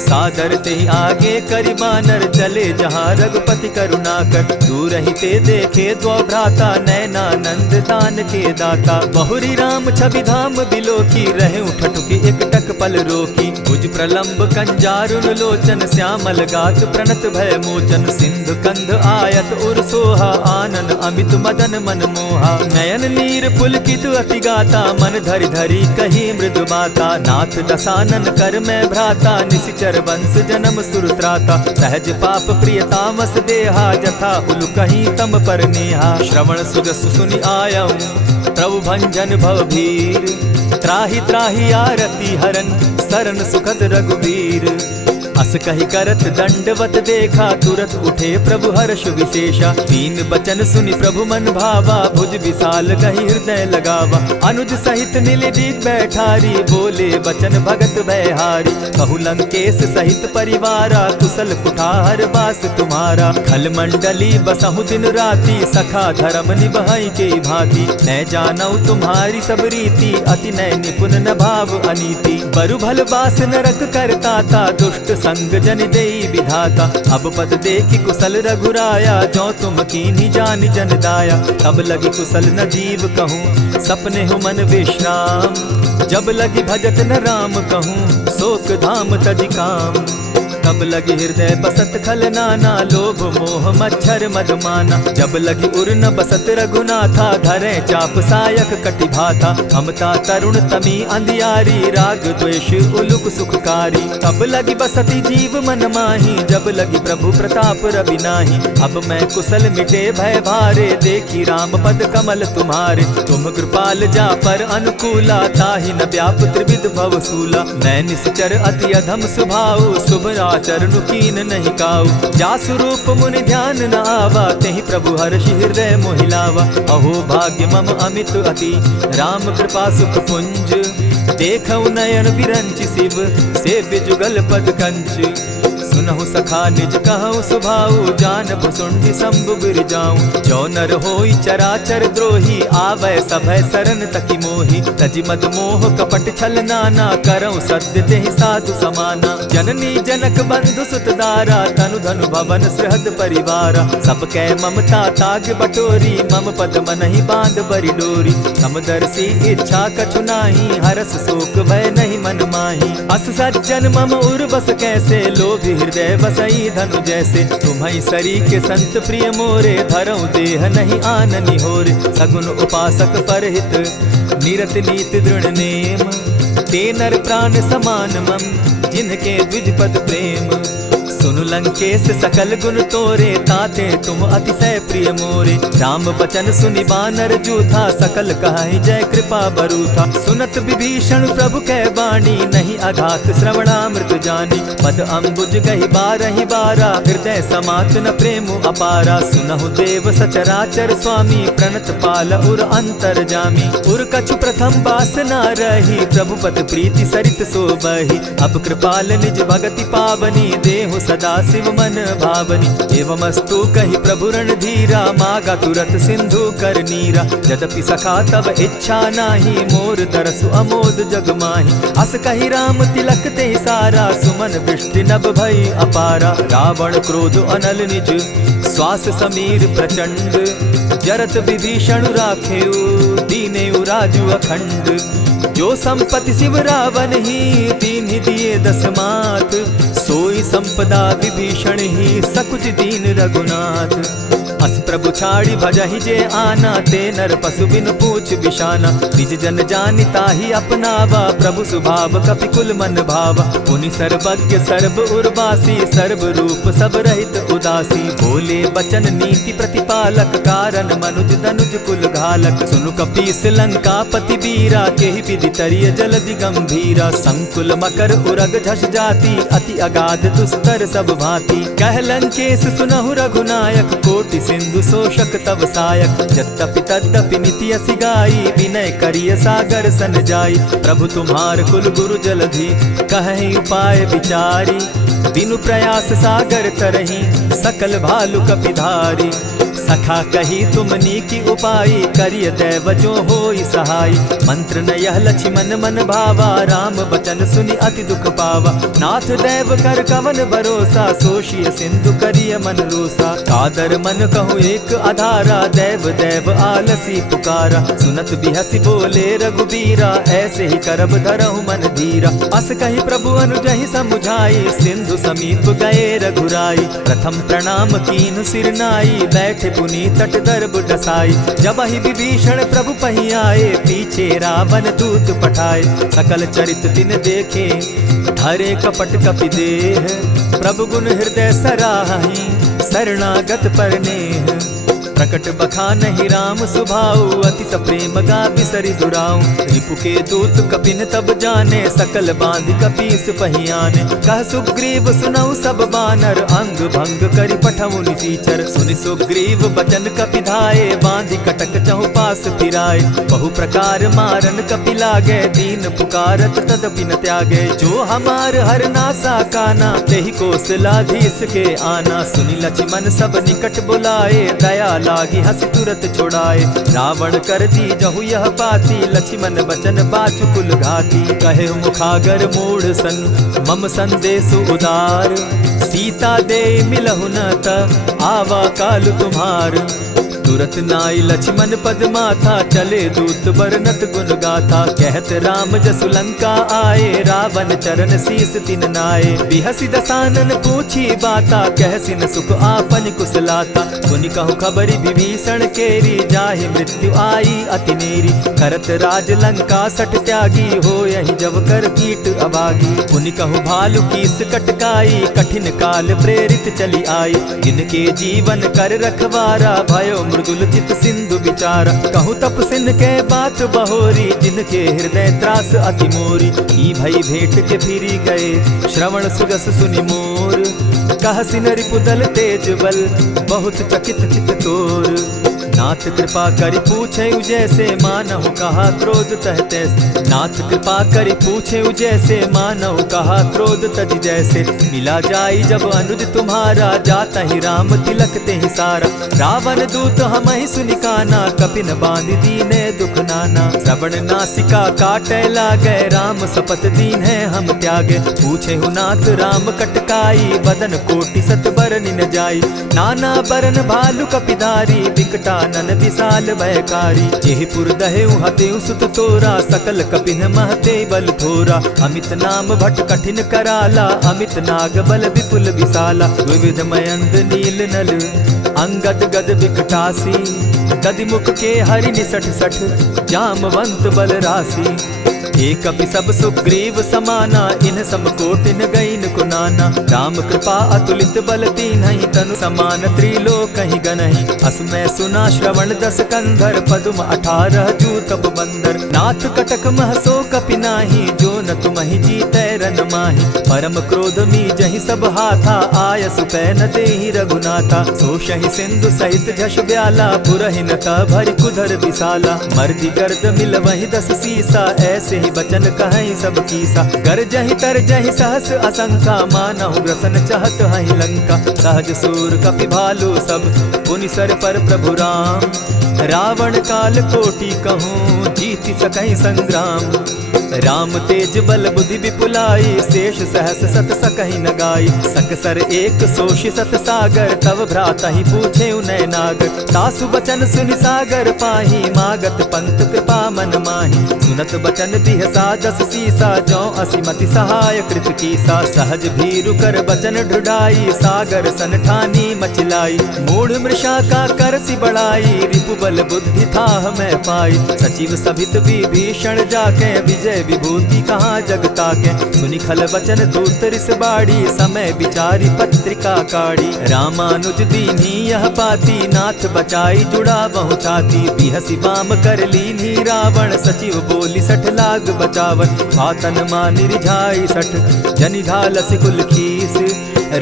सादर ते आगे करि बानर, चले जहाँ रघुपति करुणा कर। दूर ही ते देखे द्वौ भ्राता, नैनानंद दान के दाता। बहुरी राम छवि धाम बिलोकी, रहे उठटुकी एक टक पल रोकी। भुज प्रलंब कंजारुन लोचन, श्यामल गात प्रणत भय मोचन। सिंधु कंध आयत उर सोहा, आनन अमित मदन मन मोहा। नयन नीर पुलकित अति गाता, मन धरि धरि कही मृदु बाता। नाथ दसानन कर मैं भ्राता, निशिचर वंश जन्म सुरत्राता। सहज पाप प्रिय तामस देहा, जथा उलु कहीं तम पर नेहा। श्रवण सुजस सुनि आयऊ, प्रभु भंजन भवभीर। त्राहि त्राहि आरती हरन, सरन सुखद रघुवीर। अस कहि करत दंडवत देखा, तुरत उठे प्रभु हर्ष विशेषा। तीन बचन सुनि प्रभु मन भावा, भुज विशाल कहि हृदय लगावा। अनुज सहित नीलदीप बैठारी, बोले बचन भगत भयहारी। कहु लंकेश सहित परिवारा, कुशल कुठार बास तुम्हारा। खल मंडली बसहु दिन राति, सखा धर्म निभाई के भांति। न जानऊ तुम्हारी सब रीति, अति नय निपुण न भाव अनीति। बरु भल बास नरक करताता, दुष्ट संग जन देई विधाता। अब पद देखि कुशल रघुराया, जो तुम कीन्ही जानि जन दाया। तब लगी कुशल न जीव कहूँ, सपने हो मन विश्राम। जब लगी भजत न राम कहूँ, शोक धाम तजि काम। तब लगी हृदय बसत खल नाना, लोभ मोह मच्छर मधुमाना। जब लगी उर न बसत रघुनाथा, धरे चाप सायक कटि भाथा। ममता तरुण तमी अंधियारी, राग द्वेष उलुक सुखकारी। तब लगी बसती जीव मन माही, जब लगी प्रभु प्रताप रवि नाही। अब मैं कुशल मिटे भय भारे, देखी राम पद कमल तुम्हारे। तुम कृपाल जा पर अनुकूला, ताहि न व्याप त्रिविध भवसूला। मैं निश्चर अति अधम स्वभाव, शुभ चरणु कीन नहीं काऊ। जासु रूप मुनि ध्यान न आवा, तेहि प्रभु हर्षि हृदय मोहिलावा। अहो भाग्य मम अमित अति, राम कृपा सुख पुंज। देखऊ नयन विरंच शिव, सेव्य जुगल पद कंच। सुनहु सखा निज कहु सुभाऊ, जानब सुंडि शंभु गिर जाऊं। जो नर होई चराचर द्रोही, आवै सभय सरन तकी मोही। तजि मद मोह कपट छल नाना, करऊं सत्य तेहि साधु समाना। जननी जनक बंधु सुत दारा, तनु धनु भवन सृहद परिवारा। सब कै ममता ताग बटोरी, मम पद मनहि बांध बरि डोरी। समदर्शी इच्छा कछु नाही, हरस शोक भय नहीं मन माही। अस सज्जन मम उर बस कैसे, लोभी हृदय बसई धनु जैसे। तुम्हारी सरी के संत प्रिय मोरे, धरऊं देह नहीं आननि होरे। सगुन उपासक परहित, निरत नीत दृढ़ नेम। ते नर प्राण समान मम, जिनके द्विज पद प्रेम। सुनु लंकेश सकल गुण तोरे, ताते तुम अतिशय प्रिय मोरे। राम बचन सुनि बानर जूथा, सकल कहाहि जय कृपा बरूथा। सुनत विभीषण प्रभु कै बाणी, नहीं अघात श्रवणामृत जानी। पद अम्बुज गहि बारहि बारा, हृदय समात न प्रेम अपारा। सुनहु देव सचराचर स्वामी, प्रणत पाल उर अंतर जामी। उर कछु प्रथम बास न रही, प्रभु पद प्रीति सरित सोबहि। अब कृपाल निज भगति पावनी, देहु सदा शिव मन भावनी। एवमस्तु कहि प्रभु रणधीरा, मागा तुरत सिंधु कर नीरा। यद्यपि सखा तब इच्छा नाही, मोर तरसु अमोद जग माही। अस कहि राम तिलक ते सारा, सुमन वृष्टि नभ भई अपारा। रावण क्रोध अनल निज, श्वास समीर प्रचंड। जरत विभीषण राखेउ, दीनेउ राजु अखंड। जो संपत्ति शिव रावण ही, दीन्हि दिए दस मात। सोई संपदा विभीषण ही, सकुच दीन रघुनाथ। अस प्रभु छाड़ी भजहि जे आना, ते नर पशु बिन पूछ बिशाना। निज जन जानिता ही अपनावा, प्रभु स्वभाव कपि कुल मन भावा। मुनि सर्वज्ञ सर्व उर्वासी, सर्व रूप सब रहित उदासी। बोले बचन नीति प्रतिपालक, कारण मनुज धनुज कुल घालक। सुनु कपीस लंकापति वीरा, केहि विधि तरिय जलधि गंभीरा। संकुल मकर उरग झष जाति, अति अगाध दुस्तर सब भांति। कह लंकेश सुनहु रघुनायक, कोटि सिंधु शोषक तव सायक। यद्यपि तद्यपि निति असि गाई, विनय करिय सागर सन जाई। प्रभु तुम्हार कुल गुरु जलधि, कहि उपाय विचारी। बिनु प्रयास सागर तरही, सकल भालु कपिधारी। सखा कही तुमनी की उपाई, करिय दैव जो होई सहाय। मंत्र न यह लक्ष्मण मन भावा, राम बचन सुनि अति दुख पावा। नाथ दैव कर कवन भरोसा, सोषिय सिंधु करिय मन रोसा। कादर मन कहूँ एक आधारा, दैव दैव आलसी पुकारा। सुनत बिहसी बोले रघुबीरा, ऐसे ही करब धरहु मन धीरा। अस कही प्रभु अनुजहि समुझाई, सिंधु समीप गए रघुराई। प्रथम प्रणाम कीन सिर नाई, बैठे पुनि तट दर्ब डसाई। जब ही विभीषण प्रभु पही आए, पीछे रावण दूत पठाए। सकल चरित तिन देखे, धरे कपट कपि देह। प्रभु गुण हृदय सराही, शरणागत पर नेह। प्रकट बखानहि राम सुभाऊ, अति सप्रेम गा बिसरि दुराऊ। रिपु के दूत कपिन तब जाने, सकल बांधि कपीस पहियाने। कह सुग्रीव सुनऊ सब बानर, अंग भंग करि पठऊ निसीचर। सुनि सुग्रीव बचन कपि धाये, बांधि कटक चहु पास फिराए। बहु प्रकार मारन कपि लागे, दीन पुकारत तदपि न त्यागे। जो हमार हर नासा काना, तेहि कौशलाधीश के आना। सुनि लक्ष्मण सब निकट बुलाए, दया लागी हंसी तुरत छुड़ाए। रावण कर दी जहु यह पाती, लक्ष्मण बचन बाचु कुल घाती। कहे मुखागर मूढ़ सन, मम संदेश उदार। सीता दे मिलहु न त, आवा काल तुम्हार। तुरत नाई लक्ष्मण पद माथा, चले दूत बरनत गुण गाथा। कहत राम जसु लंका आए, रावण चरण शीस तिन नाए। बिहसी दसानन पूछी बाता, कहसी न सुख आपन कुशलाता। सुनि कहु खबरी विभीषण केरी, जाहि मृत्यु आई अति नेरी। करत राज लंका सठ त्यागी, हो यही जब कर कीट अभागी। पुनि कहु भालु कीस कटकाई, कठिन काल प्रेरित चली आई। जिनके जीवन कर रखवारा, भयो मृदुल चित सिंधु विचारा। कहूँ तप सिन के बात बहोरी, जिनके हृदय त्रास अति मोरी। ई भई भेंट के फिरी गए, श्रवण सुजस सुनि मोर। कह सिन रिपुदल तेज बल, बहुत चकित चित तोर। नाथ कृपा करि पूछे जैसे, मानहु कहा क्रोध तह तैसे। नाथ कृपा करि पूछे जैसे, मानहु कहा क्रोध तज जैसे। मिला जाई जब अनुज तुम्हारा, जाता ही राम तिलक ते ही सारा। रावण दूत हम ही सुनि काना, कपिन बांध दीने दुख नाना। श्रवण नासिका काटे लागे, राम शपथ दीन है हम त्यागे। पूछे हु नाथ राम कटकाई, बदन कोटि सत बरनि न जाई। नाना बरन भालु कपिधारी, विकटा नन विशाल भयकारी। जेहिपुर दहेउ हतेउ सुत तोरा, सकल कपिन महते बल थोरा। अमित नाम भट कठिन कराला, अमित नाग बल विपुल विशाला। विविध मयंद नील नल, अंगद गद विकटासी। गदिमुख के हरि निसठ सठ, जामवंत बल राशि। एक कपि सब सुग्रीव समाना, इन समकोटिन गईन कुनाना। राम कृपा अतुलित बल दीन्हि, तनु समान त्रिलोक ही गनहि। अस मैं सुना श्रवण दस कंधर, पदुम 18 जूतब बंदर। नाथ कटक महसो कपि नाही, जो न तुमहि जीतै रन माहि। परम क्रोध मी जहि सब हाथा, आय सुपै न देहि रघुनाथा। सोषहि सिंधु सहित झष ब्याला, पुरहि न भरि कुधर विशाला। मर्दि गर्द मिल वहि 10 सीसा, ऐसे सही बचन कहई सब कीसा। गरजहि तरजहि सहस असंका, मानहु ग्रसन चहत हहि लंका। सहज सूर कपि भालु सब, पुनि सर पर प्रभु राम। रावण काल कोटि कहूँ, जीति सकहि संग्राम। राम तेज बल बुद्धि विपुलाई, शेष सहस सत सकहि न गाई। सकसर एक सोषि सत सागर, तव भ्राता ही पूछे उनय नागर। तासु बचन सुनि सागर पाही, मागत पंत कृपा मन माही। सुनत बचन बिहसा जस सीसा, जौ असिमति सहाय कृत कीसा। सहज भीरु कर बचन ढुढ़ाई, सागर सन ठानी मचिलाई। मूढ़ मृषा का कर सी बढ़ाई, रिपु बल बुद्धि थाह मैं पाई। सचिव सभित विभीषण जाके, विजय विभूति कहाँ जगता के। सुनि खल बचन दूत रिस बाड़ी, समय विचारी पत्रिका काढ़ी। रामानुज दीन्ही यह पाती, नाथ बचाई जुड़ा बहु छाती। बिहसी बाम कर लीन्ही रावण, सचिव बोली सठ लाग बचावन। आतन मानि रिझाई सठ, जनि झालसि कुल खीस।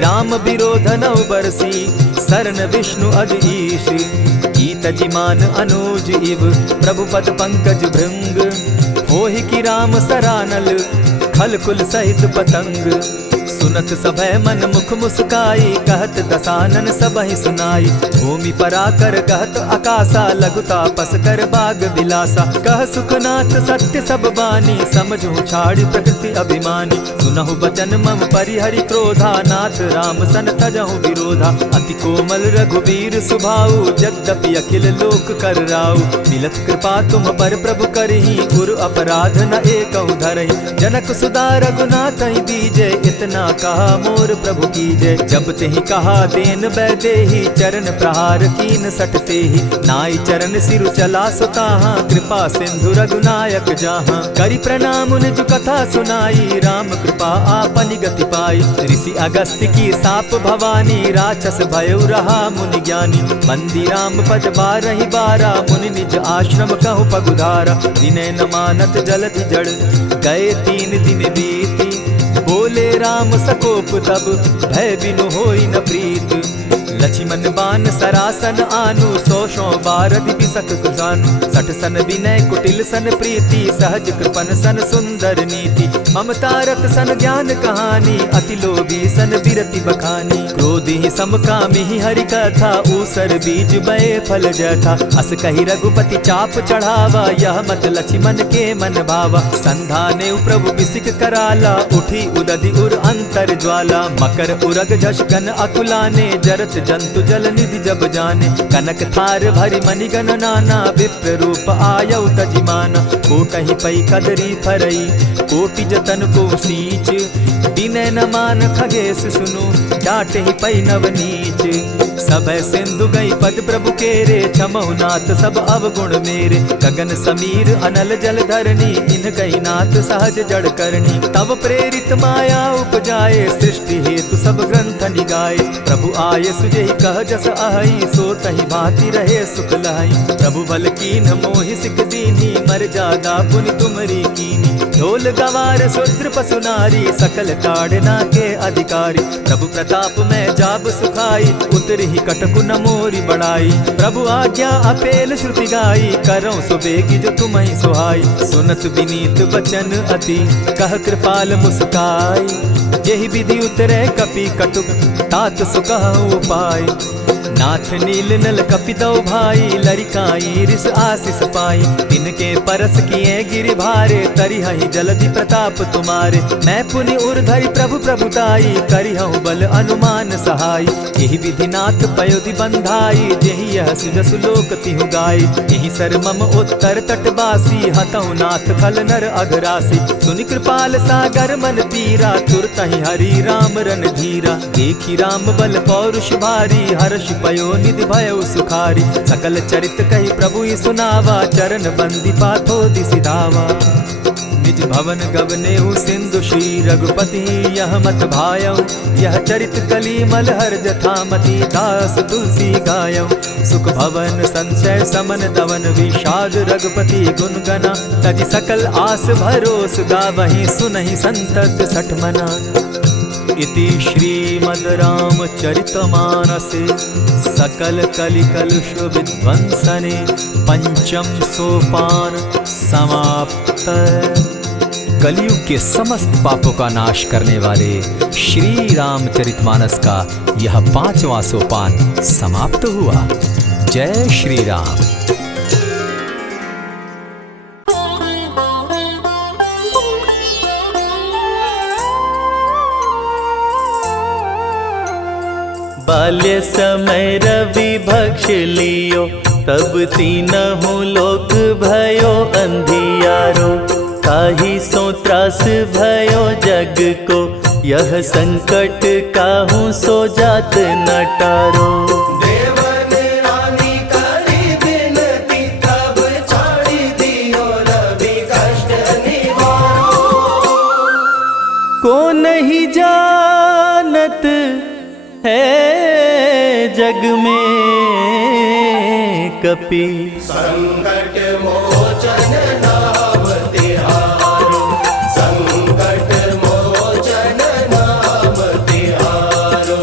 राम विरोध नौ बरसी, सरन विष्णु अज ईश। कीत जिमान अनुज इव, प्रभु पद पंकज भृंग। होहि कि राम सरानल, खल कुल सहित पतंग। सुनत सभय मन मुख मुस्काई, कहत दसानन सबहि सुनाई। भूमि पराकर कहत आकाशा, लघु तापस कर बाग दिलासा। कह सुखनाथ सत्य सब बानी, समझू छाड़ी प्रकृति अभिमानी। सुनहु बचन मम परिहरि क्रोधा, नाथ राम सन तजहु विरोधा। अति कोमल रघुबीर सुभाऊ, यद्यपि अखिल लोक कर राऊ। मिलत कृपा तुम पर प्रभु करही, गुरु अपराध न एकहु धरहि। जनक सुधा रघुनाथ ही दीजे, इतना कहा मोर प्रभु कीजे। जब तेहि कहा देन बैदेही, चरण प्रहार कीन सटते ही। नाई चरण सिरु चला सुताहा, कृपा सिंधु रघुनायक जाहा। करि प्रणाम निज कथा सुनाई, राम कृपा आपनि गति पाई। ऋषि अगस्त्य की साप भवानी, राक्षस भयउ रहा मुनि ज्ञानी। बंदी राम पद बारहि बारा, मुनि निज आश्रम कहु पगुधारा। विनय न मानत जलधि जड़, गए 3 दिन बीती। बोले राम सकोप तब, भय बिनु होई न प्रीत। लक्ष्मण बान सरासन आनु, 100 बारधि बिसक कुजानु। 60 सन विनय कुटिल सन प्रीति, सहज कृपन सन सुंदर नीति। ममता रत सन ज्ञान कहानी, अति लोभी सन बिरति बखानी। क्रोधी समकामी हरि कथा, ऊसर बीज बये फल जथा। अस कहि रघुपति चाप चढ़ावा, यह मत लक्ष्मण के मन भावा। संधाने प्रभु बिसिक कराला, उठी उदधि उर अंतर ज्वाला। मकर उरग झष गन अकुलाने, जरत जंतु जल निधि जब जाने। कनक थार भरि मणिगण नाना, विप्र रूप आयउ तजिमाना। कोटहि पै कदरी फरई, कोटि जतन को सींच। विनय न मान खगेश सुनु, डांटहि पै नव नीच। सभय सिंधु गई पद प्रभु केरे, क्षमहु नाथ सब अवगुण मेरे। गगन समीर अनल जल धरनी, इन गई नाथ सहज जड़ करनी। तब प्रेरित माया उपजाए, सृष्टि हेतु सब ग्रंथ निगाए। प्रभु आय सुजेहि कह जस अहई, सो तहि भांति रहे सुख लहई। प्रभु बल कीन मोहि सिख दीनी, मर्यादा पुनि तुमरी कीनी। ढोल गवार शूद्र पशु नारी, सकल ताड़ना के अधिकारी। प्रभु प्रताप में जाब सुखाई, उतरि कटकु न मोरी बड़ाई। प्रभु आज्ञा अपेल श्रुति गाई, करऊं सुबेगी जो तुम्हि सुहाई। सुनत विनीत बचन अति, कह कृपाल मुस्काई। जेहि विधि उतरे कपि कटुक, तात सुकहु उपाय। नाथ नील नल कपि दो भाई, लरिकाई रिस आशीष पाई। तिनके परस किए गिरि भारे, तरिहहि जलधि प्रताप तुम्हारे। मैं पुनि उर्धरि प्रभु प्रभुताई, करिहउ बल अनुमान सहाय। यही विधि नाथ पयोधि बंधाई, जेहि यह सुजसु लोक तिहु गाई। यही सर मम उत्तर तटवासी, हतहु नाथ खल नर अघरासी। सुनि कृपाल सागर मन पीरा, तुरतहि हरि राम रन धीरा। देखी राम बल पौरुष भारी, हर्ष पयो निधि भयउ सुखारी। सकल चरित कहि प्रभु ही सुनावा, चरण बंदी पाथो दिसि धावा। निज भवन गवनेहु सिंधु श्री रघुपति, यह मत भायऊ। यह चरित कली मलहर जथामति, दास तुलसी गायऊ। सुख भवन संशय समन दवन, विषाद रघुपति गुण गना। तजि सकल आस भरोस, गावहि सुनहि संतत सठ मना। इति श्रीमद् रामचरितमानसे, सकल कलिकलुष विध्वंसने। पंचम सोपान समाप्त। कलयुग के समस्त पापों का नाश करने वाले श्री रामचरितमानस का यह 5वां सोपान समाप्त हुआ। जय श्री राम। बाल्य समय रवि भक्ष लियो, तब तीनहु लोक भयो अंधियारो। ताहि सो त्रास भयो जग को, यह संकट काहू सो जात न टारो। देवन रानी करी बिनती, तब छाड़ी दियो रवि कष्ट निवारो। को नहीं जानत है जग में कपि, संकट मोचन नाम तिहारो। संकट मोचन नाम तिहारो।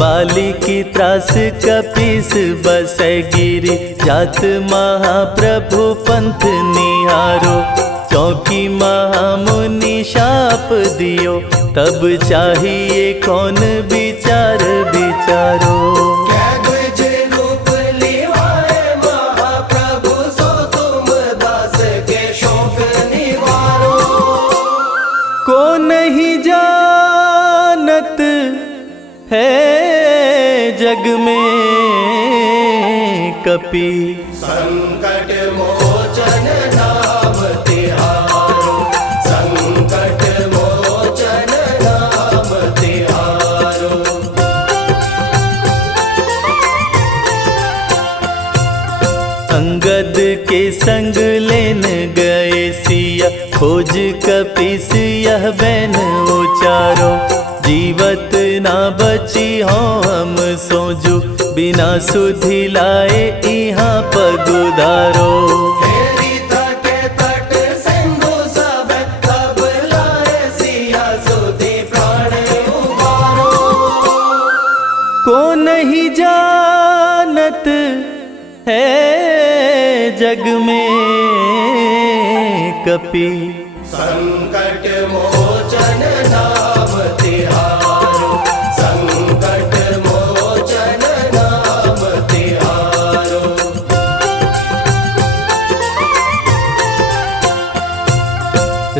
बाली की त्रास कपीस बसै गिरि, जात महाप्रभु पंथ निहारो। चौकी महामुनि शाप दियो, तब चाहिए कौन विचार विचारो। कैद्विज रूप लिवाए महाप्रभु, सो तुम दास के शोक निवारो। को नहीं जानत है जग में कपि, संकट मोचन नाम तिहारो। संकट मोचन नाम तिहारो। अंगद के संग लेन गए सिया, खोज कपीस यह बैन उचारो। जीवत ना बची हो हम सोजू, बिना सुधि लाए यहाँ पगुधारो। हेरी तटे तट सिंधु सब, तब लाए सिया सुधि प्राण उबारो। को नहीं जानत है जग में कपि, संकट मोचन नाम तिहारो। संकट मोचन नाम तिहारो।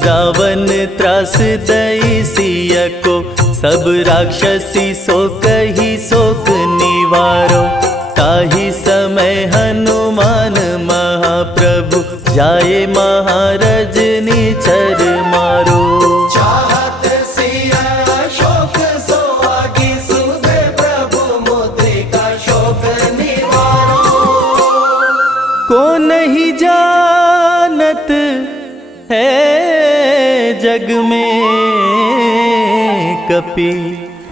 रावण त्रास दई सिया को, सब राक्षसी सो कही शोक निवारो। ताहि समय हनुमान महाप्रभु, जाए महाराज निचर मारो। चाहत सिया शोक सो आगी, सुधे प्रभु मुद्रिका शोक निवारो। को नहीं जानत है जग में कपि,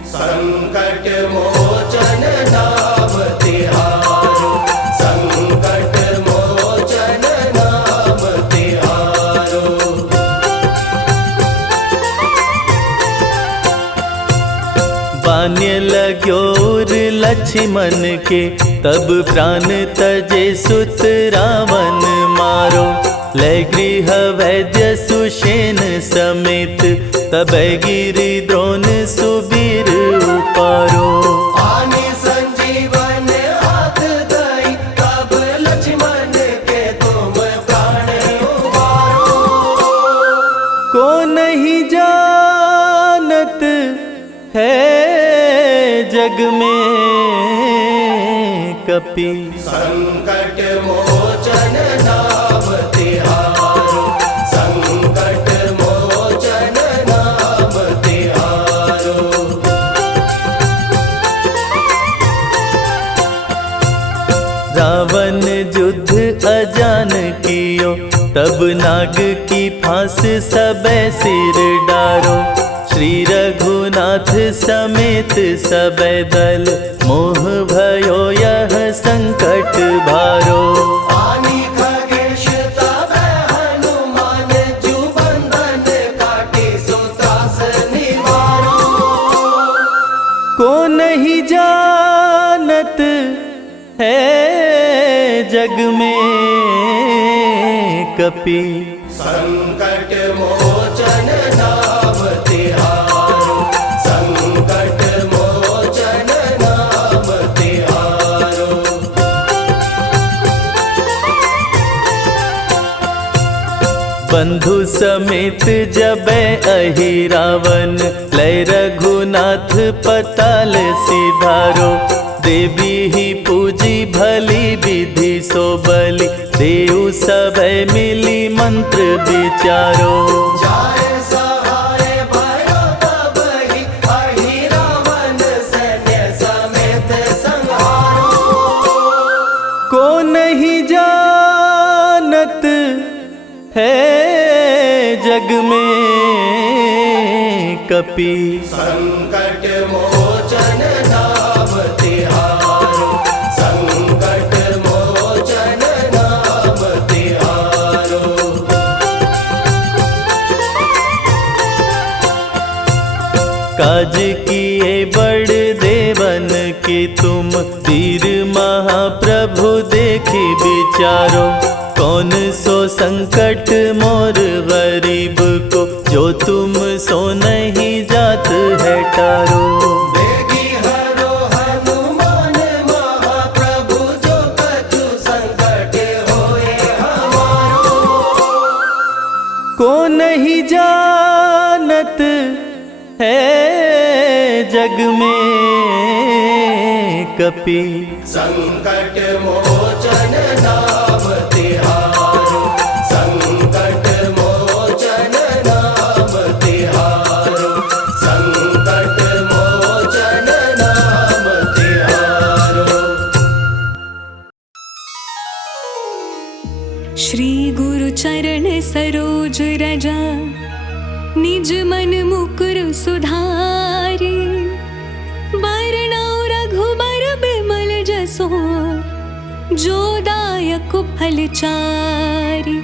संकट मोचन नाम तिहारो। संकट मोचन नाम तिहारो। बान्य लग्योर लक्ष्मण के, तब प्राण तजे सुत रावण मारो। लय गृह वैद्य सुषेण समेत, तब गिरि द्रोण सुबीर उपारो। आनि संजीवन हाथ दई, तब लक्ष्मण के तुम प्राण उबारो। को नहीं जानत है जग में कपि, संकट मोचन नाम तिहारो। संकट मोचन नाम तिहारो। रावण युद्ध अजान कियो, तब नाग की फांस सबे सिर डारो। श्री रघुनाथ समेत सबे दल, मोह भयो यह संकट भारो। आनि खगेश तब हनुमान, जु बंधन काटी सो त्रास निवारो। को नहीं जानत है जग जग में कपि। संकट मोचन नाम तिहारो, संकट मोचन नाम तिहारो। बंधु समेत जबै अहि रावण, लय रघुनाथ पताल सिधारो। देवी ही पूजी भली विधि सो बलि, देव सभै मिली मंत्र विचारो। जाय सहाय भयो तबहि, अहि रावण सैन्य समेत संहारो। को नहीं जानत है जग में कपि। संकट मोचन नाम तिहारो, संकट मोचन नाम तिहारो। काज किए बड़ देवन के तुम, वीर महाप्रभु देखी विचारो। कौन सो संकट मोर गरीब को, जो तुम सो नहीं जात है टारो। देगी हरो हनुमान महाप्रभु, जो कछु संकट होए हमारो। को नहीं जानत है जग में कपि। संकट मोचन नाम तिहारो, संकट मोचन नाम तिहारो, संकट मोचन नाम तिहारो। श्री गुरु चरण सरोज रजा, निज मन मुकुर सुधारी। बरनौ रघुबर बिमल जसो, जो दायक फल चारि।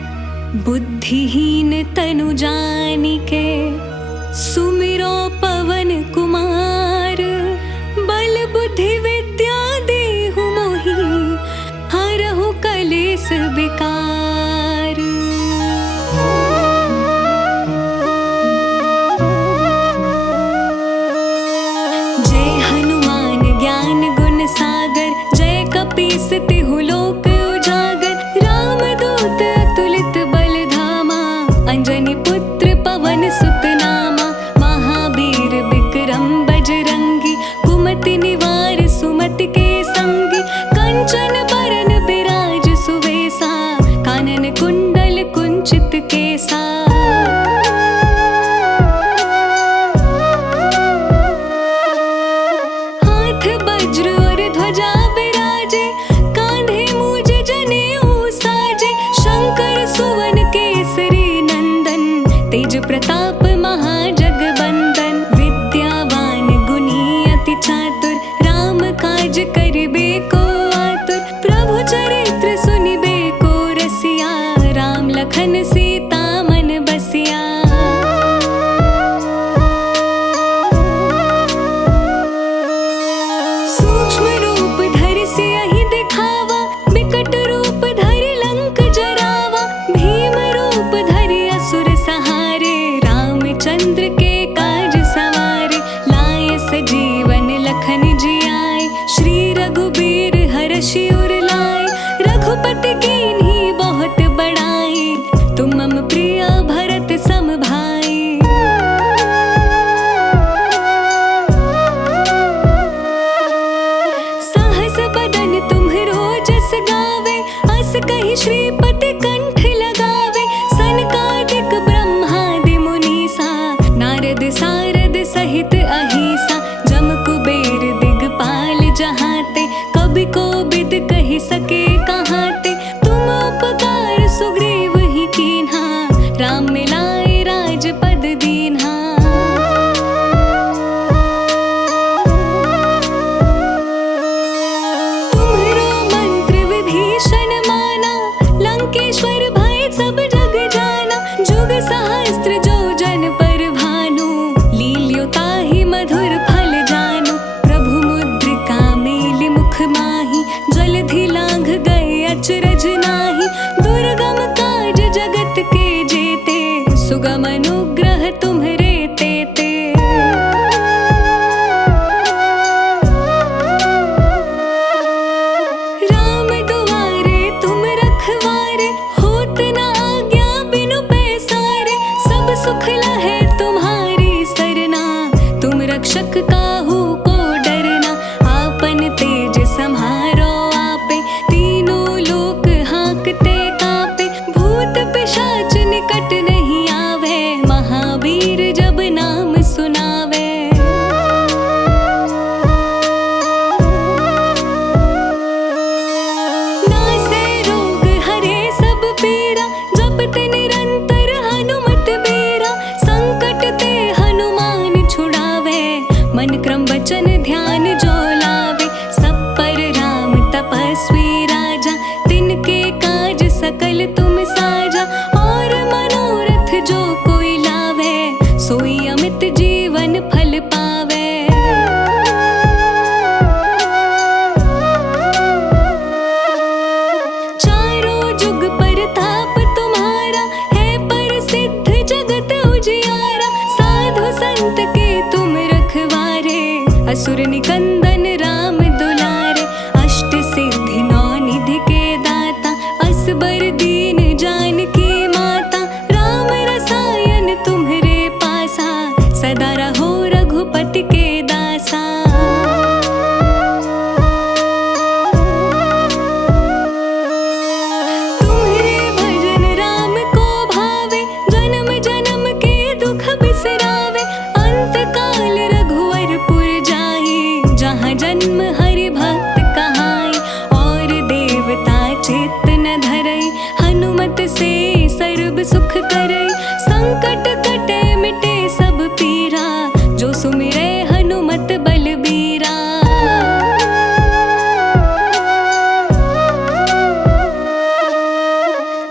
बुद्धिहीन तनु जानिके, सुमिरो पवन कुमार। बल बुद्धि विद्या देहु मोहि, हरहु कलेस विकार। जय हनुमान ज्ञान गुण सागर, जय कपीस तिहु लोक उजागर। रामदूत अतुलित बल धामा, अंजनी पुत्र पवन सुत नामा। महावीर विक्रम बजरंगी, कुमति निवार सुमति के संगी। कंचन बरन बिराज सुवेसा, कानन कुंडल कुंचित केसा। हाथ वज्र और ध्वजा विराजे, कांधे मूज जनेऊ साजे। शंकर सुवन केसरी नंदन, तेज प्रताप महाजगवंदन। विद्यावान गुणी अति चातुर, राम काज करिबे को आतुर। प्रभु चरित्र सुनिबे को रसिया, राम लखन सीता मन बसिया। सूक्ष्म रूप धरि सियहि दिखावा, बिकट रूप धरि लंक जरावा। भीम रूप धरि असुर सहारे, रामचंद्र के काज सवारे। लाए सजीवन लखन जियाए, श्री रघुबीर हरषि उर लाए। रघुपति कीन्ही बहुत बड़ाई, तुम मम प्रिय भरत सम भाई। सहस बदन तुम्हरो जस गावे, अस कहि श्रीपति कंठ लगावे। सनकादिक ब्रह्मादि मुनीसा, नारद सारद सहित अहिसा। जम कुबेर दिगपाल जहाते, कवि कोविद कहि सके कहाते। तुम उपकार सुग्रीव ही कीन्हा, राम मिलाए राजपद दीन्हा। तुम्हरो मंत्र विभीषण माना, लंकेश्वर दुर्गम काज जगत के जेते, सुगम अनुग्रह तुम्हरे तेते। राम दुआरे तुम रखवारे, होत न आज्ञा बिनु पैसारे। सब सुख लहे तुम्हारी सरना, तुम रक्षक काहू को डरना। आपन तेज सम्हारो आपे, तीनों लोक हाँकते कापे। भूत पिशाच निकट नहीं आवे, महावीर जब नाम सुनावे। नासे रोग हरे सब पीरा, जपत निरंतर हनुमत बीरा। संकट ते हनुमान छुड़ावे, मन क्रम वचन ध्यान जो लावे। सब पर राम तपस्वी राजा, तिनके काज सकल तुम साजा। और मनोरथ जो कोई लावे, सोई अमित जीवन फल पावे। चारों जुग परताप तुम्हारा, है प्रसिद्ध जगत उजियारा। साधु संत के तुम रखवारे, असुर निकंदन राम दुलारे। अष्ट सिद्धि नौ निधि के दाता, असबर दीन जानकी माता। राम रसायन तुम्हरे पासा, सदा रहो रघुपति के दासा। तुम्हरे भजन राम को भावे, जन्म जन्म के दुख बिसरावे। अंत काल रघुवरपुर जाई, जहाँ जन्म हरि भक्त कहाई। और देवता चित्त न धरई, हनुमत से सर्व सुख करई। संकट कटे मिटे सब पीरा, जो सुमिरै हनुमत बलबीरा।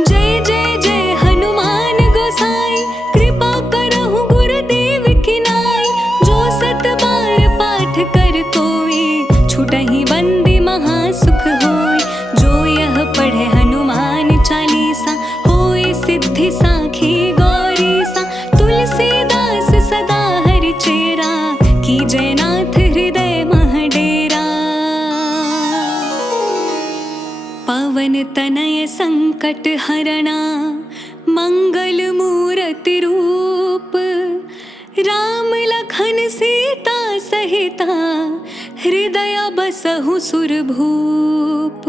जय जय जय हनुमान गोसाई, कृपा करहु गुरुदेव की नाई। जो सत बार पाठ कर कोई, छुटहि बंदी महासुख होई। जो यह पढ़े हनुमान चालीसा, होय सिद्धि साखी गौरीसा। तुलसीदास सदा हरि चेरा, की जयनाथ हृदय मह डेरा। पवन तनय संकट हरणा, मंगल मूरति रूप। राम लखन सीता सहिता, हृदय बसहु सुरभूप।